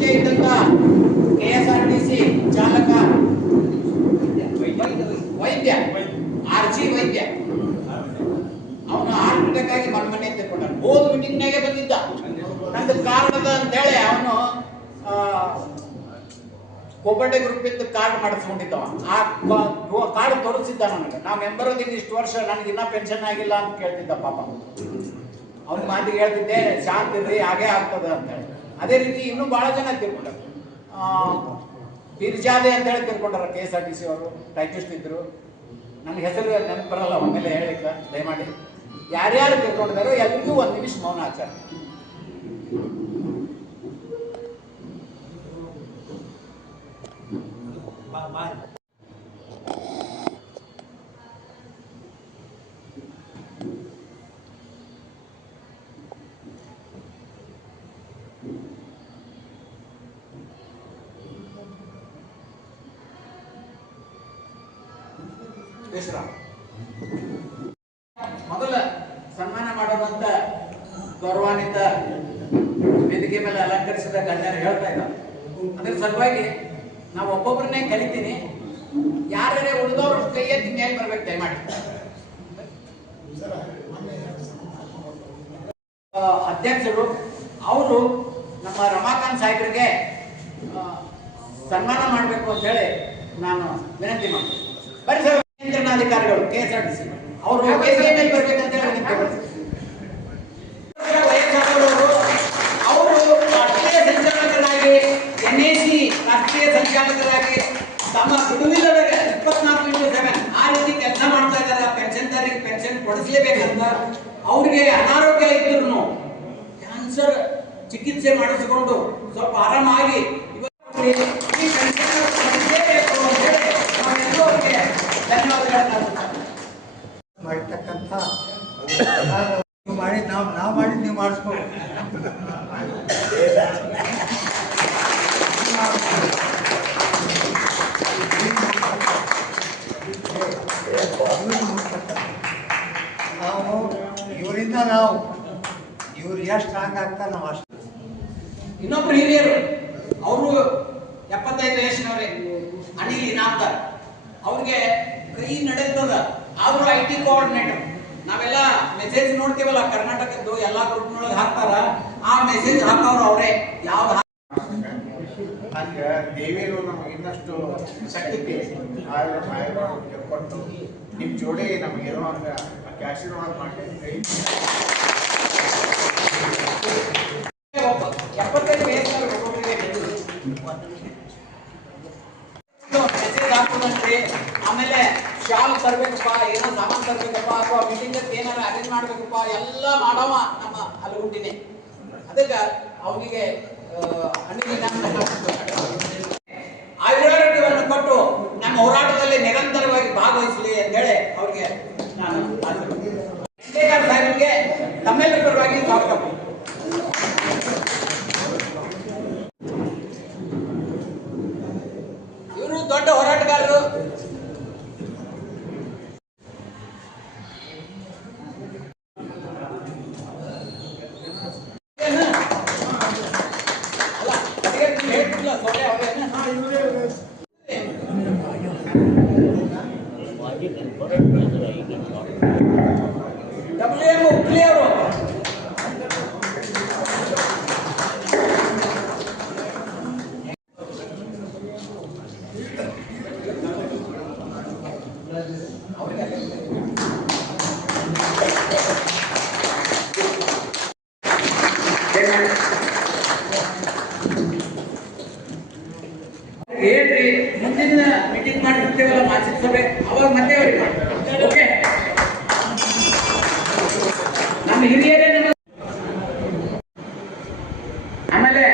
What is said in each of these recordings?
ಮುಂಚೆ ಇದ್ದಂತ KSRTC ಚಾಲಕ ವೈದ್ಯ RG ವೈದ್ಯ ಅವನು ಹಾರ್ಟ್ ಅಟ್ಯಾಕ್ ಆಗಿ ಮನೆ ತೆಕ್ಕೊಂಡ. ಹೋದ ಮೀಟಿಂಗ್ನಾಗೆ ಬಂದಿದ್ದ. ನಂದು ಕಾರಣದ ಅಂತೇಳಿ ಅವನು ಕೋಪರ್ಡೆ ಗ್ರೂಪ್ ಇದ್ದು ಕಾರ್ಡ್ ಮಾಡಿಸ್ಕೊಂಡಿದ್ದವ. ಆ ಕಾರ್ಡ್ ತೋರಿಸಿದ್ದ ನನಗೆ. ನಾ ಮೆಂಬರ್ ಅದಿದ್ದು ಇಷ್ಟು ವರ್ಷ, ನನಗೆ ಇನ್ನೂ ಪೆನ್ಷನ್ ಆಗಿಲ್ಲ ಅಂತ ಕೇಳ್ತಿದ್ದ ಪಾಪ. ಅವ್ನ ಮಾತಿಗೆ ಹೇಳ್ತಿದ್ದೆ, ಶಾಂತ ಇರ್ರಿ, ಹಾಗೇ ಆಗ್ತದೆ ಅಂತೇಳಿ. ಅದೇ ರೀತಿ ಇನ್ನೂ ಭಾಳ ಜನ ತಿಳ್ಕೊಂಡಾರ. ಪಿರ್ಜಾದೆ ಅಂತ ಹೇಳಿ ತಿಳ್ಕೊಂಡಾರ KSRTC ಅವರು, ಟೈಪಿಸ್ಟ್ ಇದ್ರು. ನನಗೆ ಹೆಸರು ನೆನಪು ಬರಲ್ಲ, ಒಮ್ಮೆಲೆ ಹೇಳಿಕ ದಯಮಾಡಿ. ಯಾರ್ಯಾರು ತಿಳ್ಕೊಂಡಿದ್ದಾರೋ ಎಲ್ರಿಗೂ ಒಂದು ನಿಮಿಷ ಮೌನ ಆಚಾರ. ಮೊದಲ ಸನ್ಮಾನ ಮಾಡೋದಂತ ಗೌರವಾನ್ವಿತ ವೇದಿಕೆ ಮೇಲೆ ಅಲಂಕರಿಸಿದ ಗಣ್ಯರು ಹೇಳ್ತಾ ಇದ್ದಾರೆ. ಅದ್ರ ಸಲುವಾಗಿ ನಾವು ಒಬ್ಬೊಬ್ಬರನ್ನೇ ಕಲಿತೀನಿ. ಯಾರೇ ಉಳಿದವ್ರ ಕೈ ಎತ್ತಿ ಮೇಲೆ ಬರ್ಬೇಕು ದಯಮಾಡಿ. ಅಧ್ಯಕ್ಷರು ಅವರು ನಮ್ಮ ರಮಾಕಾಂತ್ ಸಾಹೇಬರಿಗೆ ಸನ್ಮಾನ ಮಾಡಬೇಕು ಅಂತ ಹೇಳಿ ನಾನು ವಿನಂತಿ ಮಾಡ್ತೀನಿ. ಬರೀ ಸರ್ ನಿಯಂತ್ರಣಾಧಿಕಾರಿಗಳು KSRTC ಅವರು ವೇದಿಕೆ ಮೇಲೆ ಬರ್ಬೇಕಂತ ಹೇಳಿ ವಯಸ್ಸಾದವರು ಅವರು ರಾಷ್ಟ್ರೀಯ ಸಂಚಾಲಕರಾಗಿ NAC ರಾಷ್ಟ್ರೀಯ ಸಂಚಾಲಕರಾಗಿ ತಮ್ಮ ಬಿಡುವಿಲ್ಲದ 24/7 ಆ ರೀತಿ ಕೆಲಸ ಮಾಡ್ತಾ ಇದ್ದಾರೆ. ಪೆನ್ಷನ್ದಾರರಿಗೆ ಪೆನ್ಷನ್ ಕೊಡಿಸಲೇಬೇಕಂತ ಅವ್ರಿಗೆ ಅನಾರೋಗ್ಯ ಇದ್ರು ಕ್ಯಾನ್ಸರ್ ಚಿಕಿತ್ಸೆ ಮಾಡಿಸಿಕೊಂಡು ಸ್ವಲ್ಪ ಆರಾಮಾಗಿ ಮಾಡ್ತಕ್ಕಂಥ ಮಾಡಿ ನಾವು ಮಾಡಿ ನೀವು ಮಾಡಿಸ್ಬೋದು. ನಾವು ಇವರಿಂದ ಇವ್ರು ಎಷ್ಟು ಸ್ಟ್ರಾಂಗ್ ಆಗ್ತಾರೆ ನಾವು ಅಷ್ಟು. ಇನ್ನೊಬ್ರು ಹಿರಿಯರು ಅವರು 75 ವಯಸ್ಸಿನವ್ರೆ, ಅನಿಲ್ ಇನಾಮ್ದಾರ್. ಅವ್ರಿಗೆ ಕೈ ನಡೆಯುತ್ತದ, ಆದ್ರೂ IT ಕೋಆರ್ಡಿನೇಟರ್. ನಾವೆಲ್ಲ ಮೆಸೇಜ್ ನೋಡ್ತೀವಲ್ಲ ಕರ್ನಾಟಕದ್ದು ಎಲ್ಲಾ ಗ್ರೂಪ್ನೊಳಗೆ ಹಾಕ್ತಾರ, ಆ ಮೆಸೇಜ್ ಹಾಕೋರು ಅವರೇ. ಯಾವ್ದು ಹಂಗೆ ದೇವಿಯರು ನಮಗೆ ಇನ್ನಷ್ಟು ಶಕ್ತಿ ಕೊಟ್ಟು ನಿಮ್ಮ ಜೋಡಿ ನಮಗೆ ಇರುವಂಗ ಆಶೀರ್ವಾದ ಮಾಡ್ತೀವಿ. 75 ವಯಸ್ಸಿನವ್ರು ಮೆಸೇಜ್ ಹಾಕೋದಂತೆ. ಆಮೇಲೆ ಶಾಲ್ ತರ್ಬೇಕಪ್ಪ, ಏನೋ ಸಾಮಾನು ತರ್ಬೇಕಪ್ಪ, ಅಥವಾ ಮೀಟಿಂಗ್ ಏನಾರ ಅಟೆಂಡ್ ಮಾಡ್ಬೇಕಪ್ಪ, ಎಲ್ಲ ಮಾಡವ ನಮ್ಮ ಅಲಗುಂಟಿನೇ. ಅದಕ್ಕೆ ಅವನಿಗೆ ಆಯುರಾರೋಗ್ಯವನ್ನು ಕೊಟ್ಟು ನಮ್ಮ ಹೋರಾಟದಲ್ಲಿ ನಿರಂತರವಾಗಿ ಭಾಗವಹಿಸಲಿ ಅಂತ ಹೇಳಿ ಅವ್ರಿಗೆ ನಾನು ಸಾಹೇಬರಿಗೆ ತಮ್ಮೆಲ್ಲರ ಪರವಾಗಿ ಸ್ವಾಗತ. ಇವರು ದೊಡ್ಡ ಹೋರಾಟಗಾರರು. WM ಉಪ್ಲಿ ಅವರು ಹೇಳ್ರಿ. ಮುಂದಿನ ಮೀಟಿಂಗ್ ಮಾಡಿರ್ತೇವಲ್ಲ ಮಾಸಿಕ ಸಭೆ, ಅವಾಗ ಮತ್ತೆ ಅವ್ರಿಗೆ ಮಾಡಿ. ಓಕೆ, ನಮ್ಮ ಹಿರಿಯರೇ. ಆಮೇಲೆ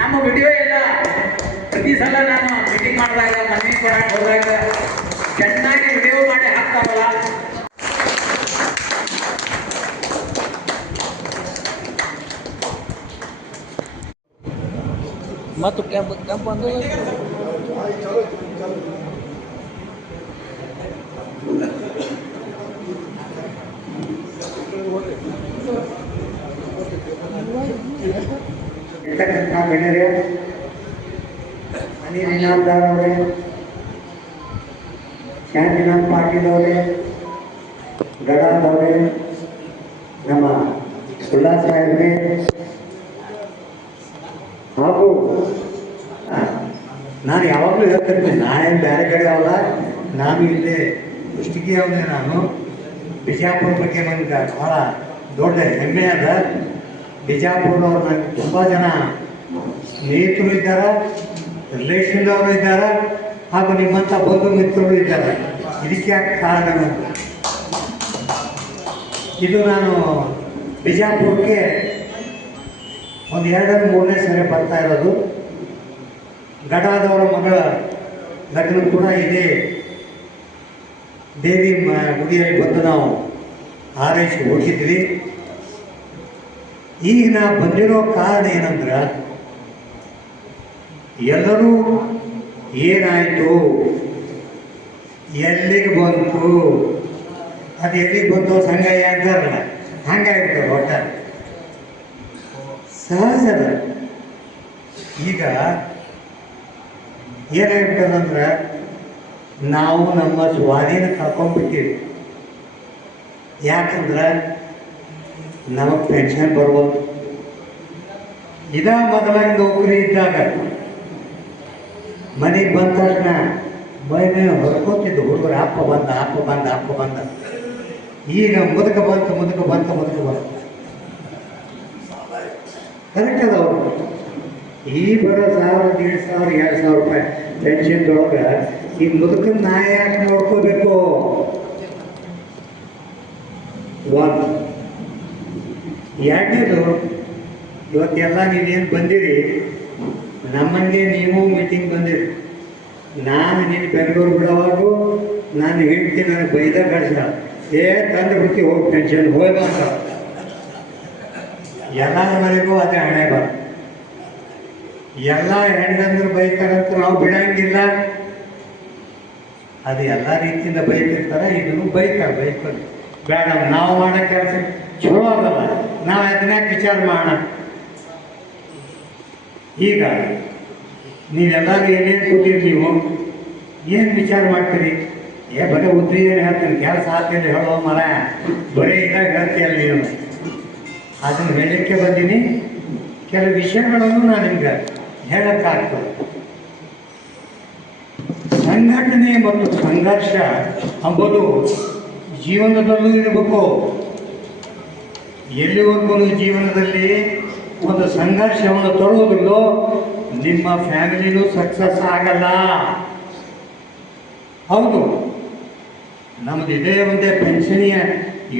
ನಮ್ಮ ವಿಡಿಯೋ ಎಲ್ಲ ಪ್ರತಿ ಸಲ ನಾನು ಮೀಟಿಂಗ್ ಮಾಡಿದಾಗ ಮನವಿ ಕೊಡಕ್ಕೆ ಹೋದಾಗ ಚೆನ್ನಾಗಿ ವಿಡಿಯೋ ಮಾಡಿ ಹಾಕ್ತಾರಲ್ಲ. ಮತ್ತು ಕೆಂಪು ಒಂದು ಇಲ್ಲಿರ್ತಕ್ಕಂಥ ಗಣ್ಯರೇ, ಅನಿಲ್ ಇನಾಮ್ದಾರ್ ಅವರೇ, ಶಾಂತಿನಾಥ್ ಪಾಟೀಲ್ ಅವರೇ, ಗಡಾದ್ ಅವರೇ, ನಮ್ಮ ಸುಲ್ಲಾ ಸಾಹೇಬ್ರೆ, ಹಾಗೂ ನಾನು ಯಾವಾಗಲೂ ಹೇಳ್ತಿರ್ತೀನಿ, ನಾನೇನು ಬೇರೆ ಕಡೆ ಅವಲ್ಲ, ನಾನು ಇಲ್ಲೇ ಕುಷ್ಟಗಿ ಅವನೇ. ನಾನು ಬಿಜಾಪುರ ಬಗ್ಗೆ ನನಗೆ ಭಾಳ ದೊಡ್ಡ ಹೆಮ್ಮೆ ಅದ. ಬಿಜಾಪುರದವ್ರು ನನಗೆ ತುಂಬ ಜನ ಸ್ನೇಹಿತರು ಇದ್ದಾರೆ, ರಿಲೇಷನ್ದವರು ಇದ್ದಾರೆ, ಹಾಗೂ ನಿಮ್ಮಂಥ ಬಂಧು ಮಿತ್ರರು ಇದ್ದಾರೆ. ಇದಕ್ಕೆ ಯಾಕೆ ಕಾರಣ ಇದು ನಾನು ಬಿಜಾಪುರಕ್ಕೆ ಒಂದು 2-3ನೇ ಸರಿ ಬರ್ತಾ ಇರೋದು. ಗಡಾದವರ ಮಗಳ ಲಗ್ನ ಕೂಡ ಇದೇ ದೇವಿ ಗುಡಿಯಲ್ಲಿ ಬಂದು ನಾವು ಹಾರೈಸಿ ಹೋಗಿದ್ವಿ. ಈಗ ನಾ ಬಂದಿರೋ ಕಾರಣ ಏನಂದ್ರೆ, ಎಲ್ಲರೂ ಏನಾಯಿತು, ಎಲ್ಲಿಗೆ ಬಂತು, ಅದು ಎಲ್ಲಿಗೆ ಬಂತು ಸಂಗಯ್ಯ ಅಂತಾರಲ್ಲ, ಹಂಗಾಗಿರ್ತದೆ. ಒಟ್ಟ ಸಹಜದ. ಈಗ ಏನಾಗಿರ್ತದಂದ್ರೆ, ನಾವು ನಮ್ಮ ಸ್ವಾಧೀನ ಕಳ್ಕೊಂಡ್ಬಿಟ್ಟಿವಿ. ಯಾಕಂದ್ರೆ ನಮಗೆ ಪೆನ್ಷನ್ ಬರ್ಬೋದು. ಮೊದಲಾಗಿ ನೌಕರಿ ಇದ್ದಾಗ ಮನೆಗೆ ಬಂದ ತಕ್ಷಣ ಮೈ ಮೇಲೆ ಹೊರ್ಕೋತಿದ್ದು ಹುಡುಗರು, ಅಪ್ಪ ಬಂದ. ಈಗ ಮುದುಕ ಬಂತು. ಕರೆಕ್ಟ್ ಅದ. ಅವರು ಈ ಬರೋ 1,000, 1,500, 2,000 ರೂಪಾಯಿ ಪೆನ್ಷನ್ದೊಳಗೆ ಈ ಮುದುಕನ ನಾ ಯಾಕೆ ನೋಡ್ಕೋಬೇಕು? ಒಂದು. ಎರಡನೇದು, ಇವತ್ತೆಲ್ಲ ನೀವೇನು ಬಂದಿರಿ, ನಮ್ಮಂಗೆ ನೀವು ಮೀಟಿಂಗ್ ಬಂದಿರಿ. ನಾನು ನೀನು ಬೆಂಗಳೂರು ಬಿಡೋವಾಗೂ ನಾನು ಹೇಳ್ತೀನಿ, ನನಗೆ ಬೈದ ಕಳಿಸ ತಂದು ಬಿಟ್ಟು ಹೋಗಿ ಪೆನ್ಷನ್ ಹೋಯ್ದು ಅಂತ. ಎಲ್ಲರ ಮನೆಗೂ ಅದೇ ಹಣೆ ಬರ. ಎಲ್ಲ ಹೆಣ್ಗಂದ್ರೆ ಬೈತಾರಂತ ನಾವು ಬಿಡಂಗಿಲ್ಲ. ಅದು ಎಲ್ಲ ರೀತಿಯಿಂದ ಬೈತಿರ್ತಾರೆ, ಇದನ್ನು ಬೈತಾರೆ. ಬೇಡ, ನಾವು ಮಾಡೋ ಕೆಲಸ ಚಲೋ ಆಗಲ್ಲ, ನಾವು ಅದನ್ಯಾಕೆ ವಿಚಾರ ಮಾಡೋಣ. ಈಗ ನೀವೆಲ್ಲರೂ ಏನೇನು ಕೂತೀರಿ, ನೀವು ಏನು ವಿಚಾರ ಮಾಡ್ತೀರಿ? ಬರೀ ಉದ್ರಿ ಏನು ಹೇಳ್ತೀನಿ, ಕೆಲಸ ಆಗ್ತಿಲ್ಲ ಹೇಳೋ ಮರ, ಬರೀ ಇದ್ದಾಗ ಹೇಳ್ತೀಯಲ್ಲ ನೀನು. ಅದನ್ನು ಹೇಳಲಿಕ್ಕೆ ಬಂದೀನಿ. ಕೆಲವು ವಿಷಯಗಳನ್ನು ನಾನು ನಿಮ್ಗೆ ಹೇಳಕ್ಕಾಗ್ತದೆ. ಸಂಘಟನೆ ಮತ್ತು ಸಂಘರ್ಷ ಎಂಬುದು ಜೀವನದಲ್ಲೂ ಇರಬೇಕು. ಎಲ್ಲಿವರೆಗೂ ಜೀವನದಲ್ಲಿ ಒಂದು ಸಂಘರ್ಷವನ್ನು ತರುವುದಿಲ್ಲೋ ನಿಮ್ಮ ಫ್ಯಾಮಿಲಿನೂ ಸಕ್ಸಸ್ ಆಗಲ್ಲ. ಹೌದು, ನಮ್ಮದು ಇದೇ ಒಂದೇ ಪೆನ್ಷನಿಯ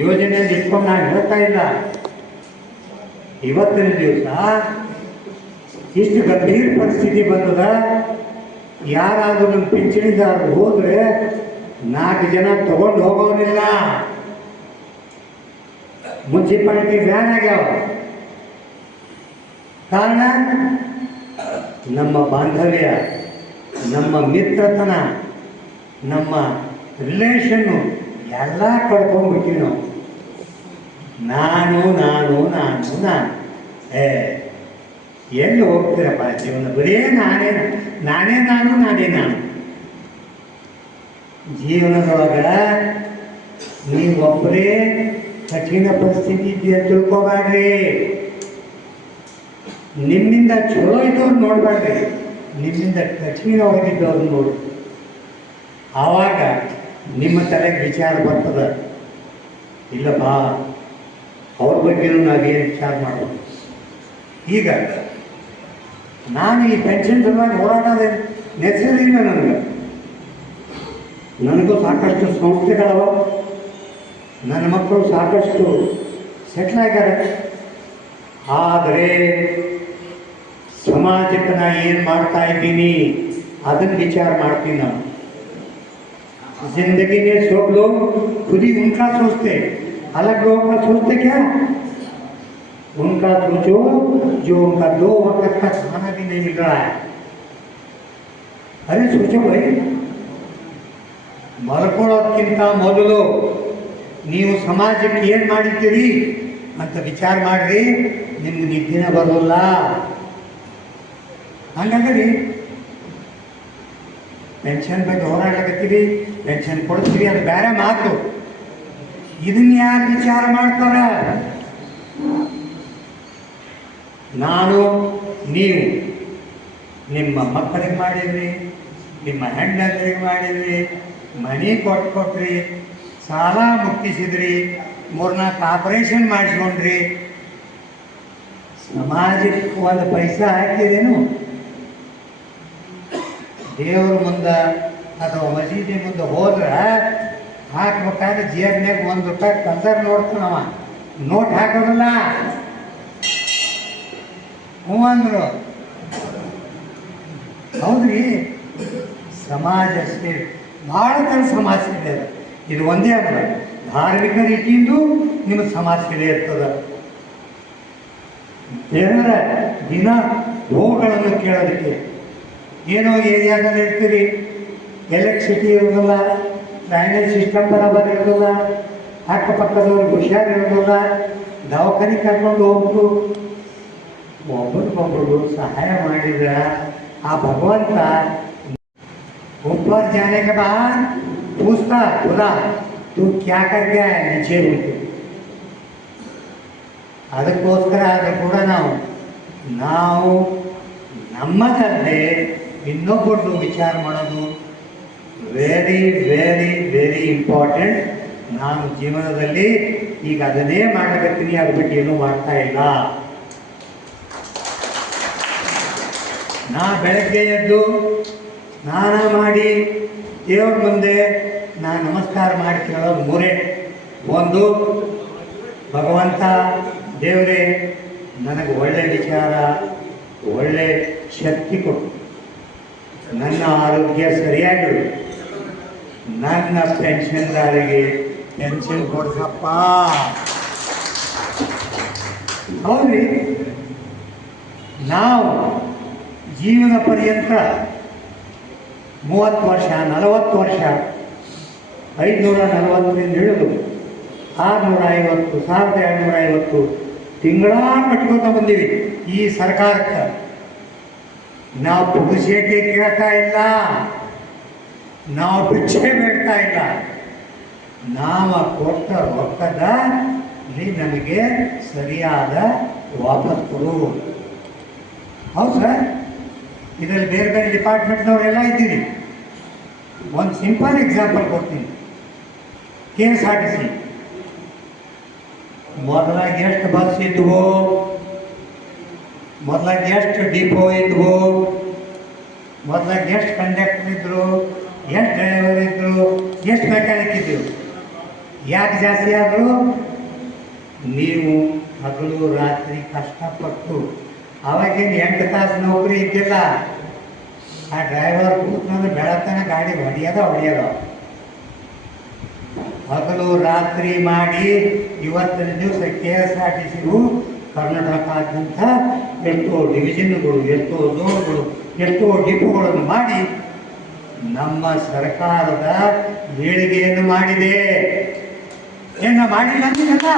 ಯೋಜನೆಯನ್ನು ಇಟ್ಕೊಂಡು ನಾನು ಹೇಳ್ತಾ ಇಲ್ಲ. ಇವತ್ತಿನ ದಿವಸ ಇಷ್ಟು ಗಂಭೀರ ಪರಿಸ್ಥಿತಿ ಬಂದದ. ಯಾರಾದರೂ ನಮ್ಮ ಪಿಂಚಣಿದಾರರು ಹೋದರೆ 4 ಜನ ತಗೊಂಡು ಹೋಗೋನಿಲ್ಲ. ಮುನ್ಸಿಪಾಲಿಟಿ ವ್ಯಾನ್ ಆಗ್ಯಾವ. ಕಾರಣ ನಮ್ಮ ಬಾಂಧವ್ಯ, ನಮ್ಮ ಮಿತ್ರತನ, ನಮ್ಮ ರಿಲೇಷನ್ನು ಎಲ್ಲ ಕಳ್ಕೊಂಡ್ಬಿಟ್ಟಿವಿ ನಾವು. ನಾನು ಎಲ್ಲಿ ಹೋಗ್ತೀರಪ್ಪ ಜೀವನ? ಬರೀ ನಾನೇ ನಾನು. ಜೀವನದೊಳಗ ನೀವೊಬ್ಬರೇ ಕಠಿಣ ಪರಿಸ್ಥಿತಿ ಇದೆಯಾ ತಿಳ್ಕೊಬೇಡ್ರಿ. ನಿಮ್ಮಿಂದ ಚಲೋ ಇದ್ದವ್ರು ನೋಡ್ಬೇಡ್ರಿ, ನಿಮ್ಮಿಂದ ಕಠಿಣ ಹೋಗಿದ್ದವ್ರು ನೋಡಿ. ಆವಾಗ ನಿಮ್ಮ ತಲೆಗೆ ವಿಚಾರ ಬರ್ತದ, ಇಲ್ಲಪ್ಪ ಅವ್ರ ಬಗ್ಗೆನೂ ನಾವೇನು ವಿಚಾರ ಮಾಡ್ಬೋದು. ಈಗ ನಾನು ಈ ಪೆನ್ಷನ್ ಸಲುವಾಗಿ ಹೋರಾಟದ ನೆಸರಿಲ್ಲ. ನನಗೂ ಸಾಕಷ್ಟು ಸಂಸ್ಥೆಗಳವ, ನನ್ನ ಮಕ್ಕಳು ಸಾಕಷ್ಟು ಸೆಟ್ಲ್ ಆಗ್ಯಾರ. ಆದರೆ ಸಮಾಜಕ್ಕೆ ನಾನು ಏನು ಮಾಡ್ತಾ ಇದ್ದೀನಿ ಅದನ್ನು ವಿಚಾರ ಮಾಡ್ತೀನಿ ನಾನು. जिंदगी में सब लोग खुद ही उनका सोचते, अलग लोगों का सोचते क्या? उनका सोचो जो उनका 2 वक्त का खाना भी नहीं मिल रहा है. अरे सोचो भाई, ಮಲ್ಕೊಳ್ಳೋದಕ್ಕಿಂತ ಮೊದಲು ನೀವು ಸಮಾಜಕ್ಕೆ ಏನು ಮಾಡಿದ್ದೀರಿ ಅಂತ ವಿಚಾರ ಮಾಡಿರಿ. ನಿಮ್ಗೆ ನಿದ್ದೆನೇ ಬರೋಲ್ಲ. ಹಂಗಂದ್ರಿ ಪೆನ್ಷನ್ ಬಗ್ಗೆ ಹೋರಾಡಕತ್ತೀವಿ, ಪೆನ್ಷನ್ ಕೊಡ್ತೀವಿ, ಅದು ಬೇರೆ ಮಾತು. ಇದನ್ನ ಯಾರು ವಿಚಾರ ಮಾಡ್ತಾರ? ನಾನು ನೀವು ನಿಮ್ಮ ಮಕ್ಕಳಿಗೆ ಮಾಡಿದ್ರಿ, ನಿಮ್ಮ ಹೆಂಡತಿಗೆ ಮಾಡಿದ್ರಿ, ಮನೆ ಕೊಟ್ರಿ, ಸಾಲ ಮುಟ್ಟಿಸಿದ್ರಿ, 3-4 ಆಪರೇಷನ್ ಮಾಡಿಸ್ಕೊಂಡ್ರಿ, ಸಮಾಜಕ್ಕೆ ಒಂದು ಪೈಸಾ ಹಾಕಿದೇನು? ದೇವ್ರ ಮುಂದೆ ಅಥವಾ ಮಸೀದಿ ಮುಂದೆ ಹೋದ್ರೆ ಹಾಕ್ಬೇಕಾದ್ರೆ ಜೇಬ್ನಾಗ ₹1 ಕಲ್ದರ್ ನೋಡ್ತಾನವ, ನೋಟ್ ಹಾಕೋದಿಲ್ಲ. ಹ್ಞೂ ಅಂದ್ರು. ಹೌದ್ರಿ, ಸಮಾಜ ಸೇವೆ ಭಾಳ ಥರ ಸಮಾಜ ಸೇವೆ ಅದ. ಇದು ಒಂದೇ ಅಲ್ಲ, ಧಾರ್ಮಿಕ ರೀತಿಯಿಂದ ನಿಮ್ಮ ಸಮಾಜ ಸೇವೆ ಇರ್ತದೆ. ಜನರ ದಿನ ರೋಗಗಳನ್ನು ಕೇಳೋದಕ್ಕೆ ಏನೋ ಏರಿಯಾದಲ್ಲಿ ಇರ್ತೀರಿ, ಎಲೆಕ್ಟ್ರಿಸಿಟಿ ಇರೋದಿಲ್ಲ, ಡ್ರೈನೇಜ್ ಸಿಸ್ಟಮ್ ಬರೋಬರ್ ಇರೋದಿಲ್ಲ, ಅಕ್ಕಪಕ್ಕದವ್ರಿಗೆ ಹುಷಾರಿರೋದಿಲ್ಲ, ದವಾಖಾನೆ ಕರ್ಕೊಂಡು ಹೋಗ್ರು, ಒಬ್ಬರಿಗೊಬ್ಬರು ಸಹಾಯ ಮಾಡಿದ್ರೆ ಆ ಭಗವಂತ ऊपर जाने के बाद पूछता खुदा तू क्या कर गया है नीचे उनके. ಅದಕ್ಕೋಸ್ಕರ ಅದು ಕೂಡ ನಾವು ನಮ್ಮದಲ್ಲದೆ ಇನ್ನೊಬ್ಬರದ್ದು ವಿಚಾರ ಮಾಡೋದು ವೆರಿ ವೆರಿ ವೆರಿ ಇಂಪಾರ್ಟೆಂಟ್. ನಾನು ಜೀವನದಲ್ಲಿ ಈಗ ಅದನ್ನೇ ಮಾಡಕತ್ತೀನಿ, ಅದು ಬಿಟ್ಟು ಏನೂ ಮಾಡ್ತಾ ಇಲ್ಲ. ನಾ ಬೆಳಗ್ಗೆ ಎದ್ದು ಸ್ನಾನ ಮಾಡಿ ದೇವ್ರ ಮುಂದೆ ನಾನು ನಮಸ್ಕಾರ ಮಾಡಿ ಕೇಳೋದು 3. ಒಂದು, ಭಗವಂತ ದೇವರೇ ನನಗೆ ಒಳ್ಳೆ ವಿಚಾರ, ಒಳ್ಳೆ ಶಕ್ತಿ ಕೊಟ್ಟು ನನ್ನ ಆರೋಗ್ಯ ಸರಿಯಾಗಿಡು, ನನ್ನ ಪೆನ್ಷನ್ದಾರಿಗೆ ಪೆನ್ಷನ್ ಕೊಡ್ಸಪ್ಪ. ಹೌದ್ರಿ, ನಾವು ಜೀವನ ಪರ್ಯಂತ 30 ವರ್ಷ 40 ವರ್ಷ 540 ಹಿಡಿದು 650 1250 ತಿಂಗಳ ಕಟ್ಕೋತ ಬಂದೀವಿ ಈ ಸರ್ಕಾರಕ್ಕೆ. ನಾವು ಪುರುಷೇಟೆ ಕೇಳ್ತಾ ಇಲ್ಲ, ನಾವು ಭಿಕ್ಷೆ ಬೇಡ್ತಾ ಇಲ್ಲ. ನಾವು ಕೊಟ್ಟ ರೊಕ್ಕದ ನಮಗೆ ಸರಿಯಾದ ವಾಪಸ್ ಕೊಡು. ಹೌದು ಸರ್, ಇದರಲ್ಲಿ ಬೇರೆ ಬೇರೆ ಡಿಪಾರ್ಟ್ಮೆಂಟ್ನವರೆಲ್ಲ ಇದ್ದೀರಿ. ಒಂದು ಸಿಂಪಲ್ ಎಕ್ಸಾಂಪಲ್ ಕೊಡ್ತೀನಿ. KSRTC ಮೊದಲಾಗಿ ಎಷ್ಟು ಬಸ್ ಇದ್ವು, ಮೊದಲಾಗಿ ಎಷ್ಟು ಡಿಪೋ ಇದ್ವು, ಮೊದಲಾಗಿ ಎಷ್ಟು ಕಂಡಕ್ಟರ್ ಇದ್ರು, ಎಷ್ಟು ಡ್ರೈವರ್ ಇದ್ರು, ಎಷ್ಟು ಮೆಕ್ಯಾನಿಕ್ ಇದ್ರು. ಯಾಕೆ ಜಾಸ್ತಿ ಆದರು? ನೀವು ಹಗಲು ರಾತ್ರಿ ಕಷ್ಟಪಟ್ಟು. ಅವಾಗೇನು 8 ತಾಸು ನೌಕರಿ ಇದ್ದಿಲ್ಲ. ಆ ಡ್ರೈವರ್ ಕೂತ್ನಂದ್ರೆ ಬೆಳತನ ಗಾಡಿ ಹೊಡೆಯೋದ ಹಗಲು ರಾತ್ರಿ ಮಾಡಿ ಇವತ್ತಿನ ದಿವಸ KSRTCಗೂ ಕರ್ನಾಟಕಾದ್ಯಂತ ಎಷ್ಟೋ ಡಿವಿಷನ್ಗಳು, ಎಷ್ಟೋ ಝೋನ್ಗಳು, ಎಷ್ಟೋ ಡಿಪೋಗಳನ್ನು ಮಾಡಿ ನಮ್ಮ ಸರ್ಕಾರದ ಏಳಿಗೆಯನ್ನು ಮಾಡಿದೆ. ಏನು ಮಾಡಿಲ್ಲ ಅಂತಿಲ್ಲ.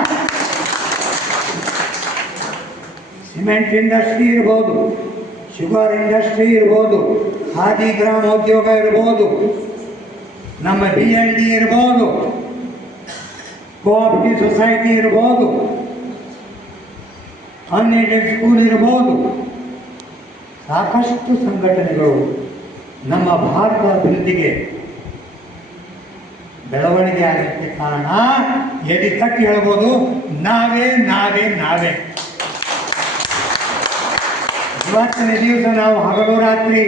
ಸಿಮೆಂಟ್ ಇಂಡಸ್ಟ್ರಿ ಇರ್ಬೋದು, ಶುಗರ್ ಇಂಡಸ್ಟ್ರಿ ಇರ್ಬೋದು, ಖಾದಿ ಗ್ರಾಮೋದ್ಯೋಗ ಇರ್ಬೋದು, ನಮ್ಮ BLD ಇರ್ಬೋದು, ಕೋಆಪರೇಟಿವ್ ಸೊಸೈಟಿ ಇರ್ಬೋದು, ಅನ್ಎಡೆಡ್ ಸ್ಕೂಲ್ ಇರ್ಬೋದು, ಸಾಕಷ್ಟು ಸಂಘಟನೆಗಳು ನಮ್ಮ ಭಾರತ ಅಭಿವೃದ್ಧಿಗೆ ಬೆಳವಣಿಗೆ ಆಗಲಿಕ್ಕೆ ಕಾರಣ ಎದೆ ತಟ್ಟಿ ಹೇಳ್ಬೋದು, ನಾವೇ ನಾವೇ ನಾವೇ. ಇವತ್ತಿನ ದಿವಸ ನಾವು ಹಗಲು ರಾತ್ರಿ